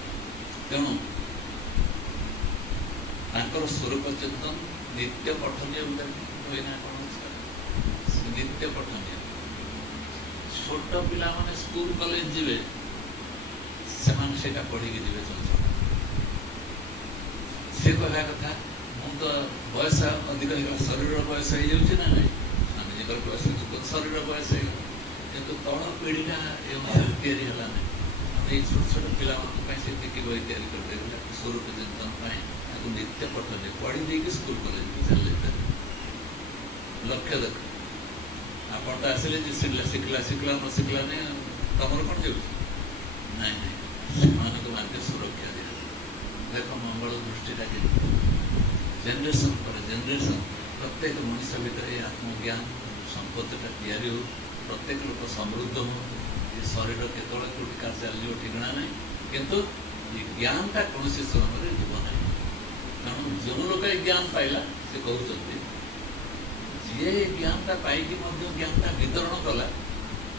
ତେଣୁ ତାଙ୍କର ସ୍ୱରୂପ ଚିନ୍ତନ ନିତ୍ୟ ପଠନୀୟ ହୁଏନା କ'ଣ ନିତ୍ୟ ପଠନୀୟ। ଛୋଟ ପିଲାମାନେ ସ୍କୁଲ କଲେଜ ଯିବେ, ସେମାନେ ସେଇଟା ପଢ଼ିକି ଯିବେ ଚଞ୍ଚଳ। ସେ କହିବା କଥା ମୁଁ ତ ବୟସ ଅଧିକ ହେଇଗଲା, ଶରୀରର ବୟସ ହେଇଯାଉଛି ନା ନାହିଁ, ସ୍ୱାମୀଜୀଙ୍କର ବୟସ ଶରୀର ବୟସ ହେଇଗଲା, କିନ୍ତୁ ତଳ ପିଢ଼ିଟା ଏ ଅନୁସାରେ ତିଆରି ହେଲା ନାହିଁ। ଆମେ ଏଇ ଛୋଟ ଛୋଟ ପିଲାମାନଙ୍କ ପାଇଁ ସେତିକି ବହି ତିଆରି କରିଦେଇଗଲା ସ୍ୱରୂପ ଚିନ୍ତନ ପାଇଁ। ତାକୁ ନିତ୍ୟ ପଠନୀୟ ପଢ଼ି ଦେଇକି ସ୍କୁଲ କଲେଜକୁ ଚାଲିଯାଇପାରିବେ। ଲକ୍ଷ୍ୟ ଦେଖ, ଆପଣ ତ ଆସିଲେ ଯେ ଶିଖିଲା ନ ଶିଖିଲାନି ତମର କ'ଣ ଯାଉଛି? ନାଇଁ ନାଇଁ, ସେମାନଙ୍କୁ ମାର୍ଗ ସୁରକ୍ଷା ଦିଆ। ଦେଖ ମଙ୍ଗଳ ଦୃଷ୍ଟିଟା କେମିତି ଜେନେରେସନ୍ ପରେ ଜେନେରେସନ୍ ପ୍ରତ୍ୟେକ ମଣିଷ ଭିତରେ ଏ ଆତ୍ମଜ୍ଞାନ ସମ୍ପତ୍ତିଟା ତିଆରି ହଉ, ପ୍ରତ୍ୟେକ ଲୋକ ସମୃଦ୍ଧ ହଉ। ଏ ଶରୀର କେତେବେଳେ କେଉଁଠି କାହାର ଚାଲିଯିବ ଠିକଣା ନାହିଁ, କିନ୍ତୁ ଏ ଜ୍ଞାନଟା କୌଣସି ସମୟରେ ଯିବ ନାହିଁ। ତେଣୁ ଯେଉଁ ଲୋକ ଏ ଜ୍ଞାନ ପାଇଲା, ସେ କହୁଛନ୍ତି ଯିଏ ଏ ଜ୍ଞାନଟା ପାଇକି ମଧ୍ୟ ଜ୍ଞାନଟା ବିତରଣ କଲା,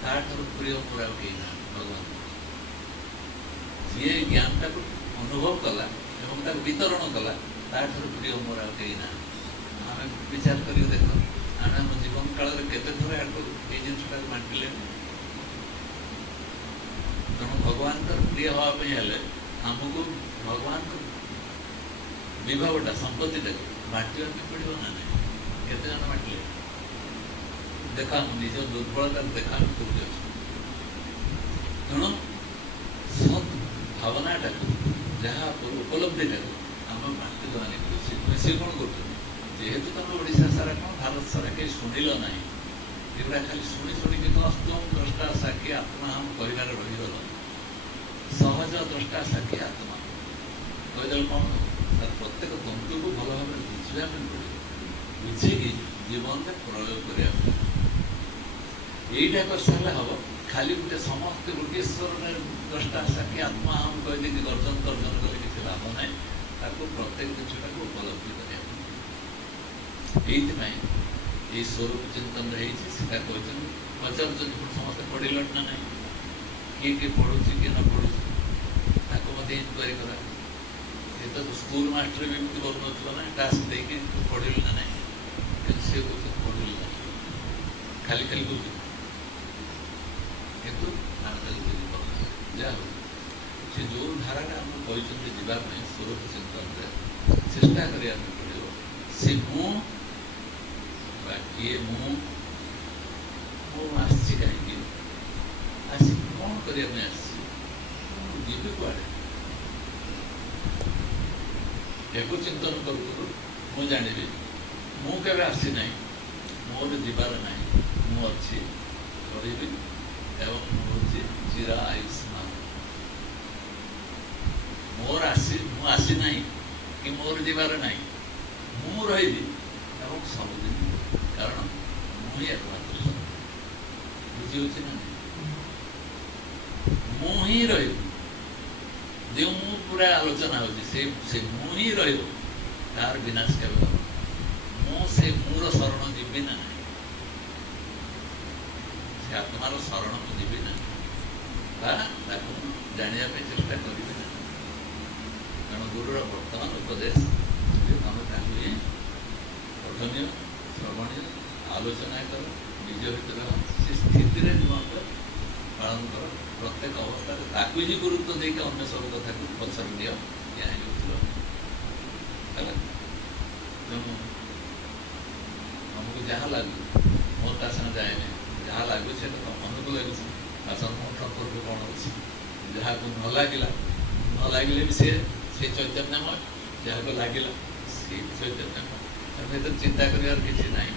ତାଠାରୁ ପ୍ରିୟ ମୋର ଆଉ କେହି ନାହିଁ ଭଗବାନ। ଯିଏ ଜ୍ଞାନଟାକୁ ଅନୁଭବ କଲା ଏବଂ ତାକୁ ବିତରଣ କଲା, ତାଠାରୁ ପ୍ରିୟ ମୋର ଆଉ କେହି ନାହିଁ। ଆମେ ବିଚାର କରିକି ଦେଖ, ଆମେ ଆମ ଜୀବନ କାଳରେ କେତେ ଥର ଆକୁ ଏଇ ଜିନିଷଟାକୁ ବାଣ୍ଟିଲେ। ତେଣୁ ଭଗବାନଙ୍କର ପ୍ରିୟ ହେବା ପାଇଁ ହେଲେ ଆମକୁ ଭଗବାନଙ୍କ ବିଭାଗଟା ସମ୍ପତ୍ତିଟାକୁ ବାଣ୍ଟିବା ପାଇଁ ପଡ଼ିବ ନା ନାହିଁ? କେତେ ଜଣ ବାଣ୍ଟିଲେ? ଦେଖ ନିଜ ଦୁର୍ବଳତାକୁ ଦେଖ ଆମେ କୋଉଠି ଅଛୁ। ତେଣୁ ସତ୍ ଭାବନାଟାକୁ, ଯାହା ଉପଲବ୍ଧିଟାକୁ ଆମେ ବାଣ୍ଟି ଦେବାନି। ସେ କ'ଣ କରୁଛନ୍ତି? ଯେହେତୁ ତମେ ଓଡ଼ିଶା ସାରା କ'ଣ ଭାରତ ସାରା କେହି ଶୁଣିଲ ନାହିଁ, ଏଗୁଡ଼ା ଖାଲି ଶୁଣି ଶୁଣିକି ନଷ୍ଟମ ଦ୍ରଷ୍ଟା ସାକ୍ଷୀ ଆତ୍ମା ଆମ କହିବାରେ ରହିଗଲ। ସହଜ ଦ୍ରଷ୍ଟା ସାକ୍ଷୀ ଆତ୍ମା କହିଦେଲେ କ'ଣ? ତାର ପ୍ରତ୍ୟେକ ତନ୍ତୁକୁ ଭଲ ଭାବରେ ବୁଝିବା ପାଇଁ ପଡ଼ିବ, ବୁଝିକି ଜୀବନରେ ପ୍ରୟୋଗ କରିବା ପାଇଁ। এইটা করলে হব। খালি গোটে সমস্তে গোটিয়ে স্বরণের দশটা সাক্ষী আত্মা আম কইদিকে গর্জন তর্জন করে কিছু লাভ নাই। তাকে প্রত্যেক জিনিসটাকে উপলব্ধি করা। এইপাই এই স্বরূপ চিন্তন রয়েছে, সেটা কইছেন পচারুଛନ୍ତି ସମସ୍ତେ ପଢ଼ିଲ ନା ନାହିଁ, କିଏ କିଏ ପଢ଼ୁଛି କିଏ ନ ପଢ଼ୁଛି ତାକୁ ମଧ୍ୟ ଇନକ୍ୱାରି କରା। ଏ ତ ସ୍କୁଲ ମାଷ୍ଟର ବି ଏମିତି କରୁନଥିବ ନା, ଟାସ୍କ ଦେଇକି ପଢ଼ିଲୁ ନା ନାହିଁ, କିନ୍ତୁ ସେ କହୁଛନ୍ତି ପଢ଼ିଲୁ ନାହିଁ, ଖାଲି ଖାଲି କହୁଛି। କିନ୍ତୁ ଆମେ ତାକୁ ବୁଝିପାରୁଛୁ। ଯାହା ହଉ ସେ ଯେଉଁ ଧାରାଟା ଆମକୁ କହିଛନ୍ତି ଯିବା ପାଇଁ ସ୍ୱରୂପ ଚିନ୍ତନରେ ଚେଷ୍ଟା କରିବା ପାଇଁ ପଡ଼ିବ। ସେ ମୁଁ ବା କିଏ ମୁଁ ଆସିଛି କାହିଁକି, ଆସି କ'ଣ କରିବା ପାଇଁ ଆସିଛି, ମୁଁ ଯିବି କୁଆଡ଼େ, ଏକୁ ଚିନ୍ତନ କରୁ କରୁ ମୁଁ ଜାଣିବି ମୁଁ କେବେ ଆସିନାହିଁ, ମୋର ଯିବାର ନାହିଁ, ମୁଁ ଅଛି, ରହିବି ଏବଂ ମୁଁ ହେଉଛି ଚିର ଆୟୁଷ୍ମାନ। ମୁଁ ଆସିନାହିଁ କି ମୋର ଯିବାର ନାହିଁ, ମୁଁ ରହିବି ଏବଂ ସବୁଦିନ, କାରଣ ମୁଁ ହିଁ ଏକମାତ୍ର ସତ୍ୟ। ବୁଝି ହେଉଛି ନା ନାହିଁ? ମୁଁ ହିଁ ରହିବି। ଯେଉଁ ମୁଁ ପୁରା ଆଲୋଚନା ହେଉଛି ସେ ମୁଁ ହିଁ ରହିବ, ତାର ବିନାଶ କେବେ ହେବ। ମୁଁ ସେ ମୋର ଶରଣ ଯିବି ନା ନାହିଁ, ସେ ଆତ୍ମାର ଶରଣ ମୁଁ ଯିବି ନା, ବା ତାକୁ ଜାଣିବା ପାଇଁ ଚେଷ୍ଟା କରିବି ନା। ତେଣୁ ଗୁରୁର ବର୍ତ୍ତମାନ ଉପଦେଶ ଯେ ତମେ ତାକୁ ହିଁ ପଠନୀୟ, ଶ୍ରବଣୀୟ, ଆଲୋଚନା କର, ନିଜ ଭିତରେ ସେ ସ୍ଥିତିରେ ଜୀବନ ପାଳନ କର। ପ୍ରତ୍ୟେକ ଅବସ୍ଥାରେ ତାକୁ ହିଁ ଗୁରୁତ୍ୱ ଦେଇକି ଅନ୍ୟ ସବୁ କଥାକୁ ପଛରେ ଦିଅ। ଏହା ହିଁ ଉଠିବ ହେଲା। ତେଣୁ ଆମକୁ ଯାହା ଲାଗୁ, ମୋର ତା ସାଙ୍ଗେ ଯାଏନି, ଯାହା ଲାଗୁଛି ସେଟା ତ ମନକୁ ଲାଗୁଛି, ତା ସହ ମୋ ସମ୍ପର୍କ କ'ଣ ଅଛି। ଯାହାକୁ ନ ଲାଗିଲେ ବି ସେ ଚୈତନ୍ୟମୟ, ଯାହାକୁ ଲାଗିଲା ସେ ଚୈତନ୍ୟମୟ। ତେଣୁ ଏଥିରେ ଚିନ୍ତା କରିବାର କିଛି ନାହିଁ।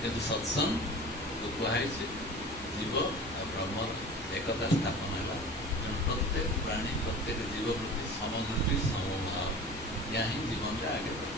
କିନ୍ତୁ ସତ୍ସଙ୍ଗ କୁହାହେଇଛି ଜୀବ ଆଉ ବ୍ରହ୍ମର ଏକତା ସ୍ଥାପନ ହେଲା। ତେଣୁ ପ୍ରତ୍ୟେକ ପ୍ରାଣୀ, ପ୍ରତ୍ୟେକ ଜୀବ ପ୍ରତି ସମଦୃଷ୍ଟି, ସମଭାବ, ଏହା ହିଁ ଜୀବନରେ ଆଗେ ବଢ଼ିବ।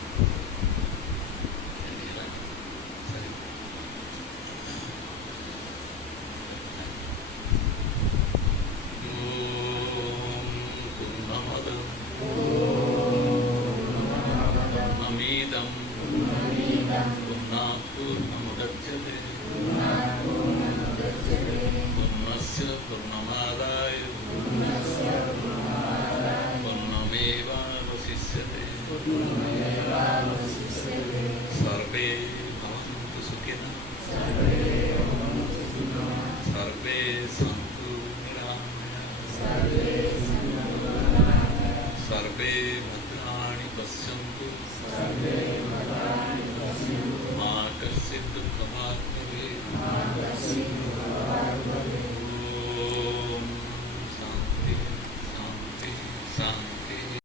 प्रेम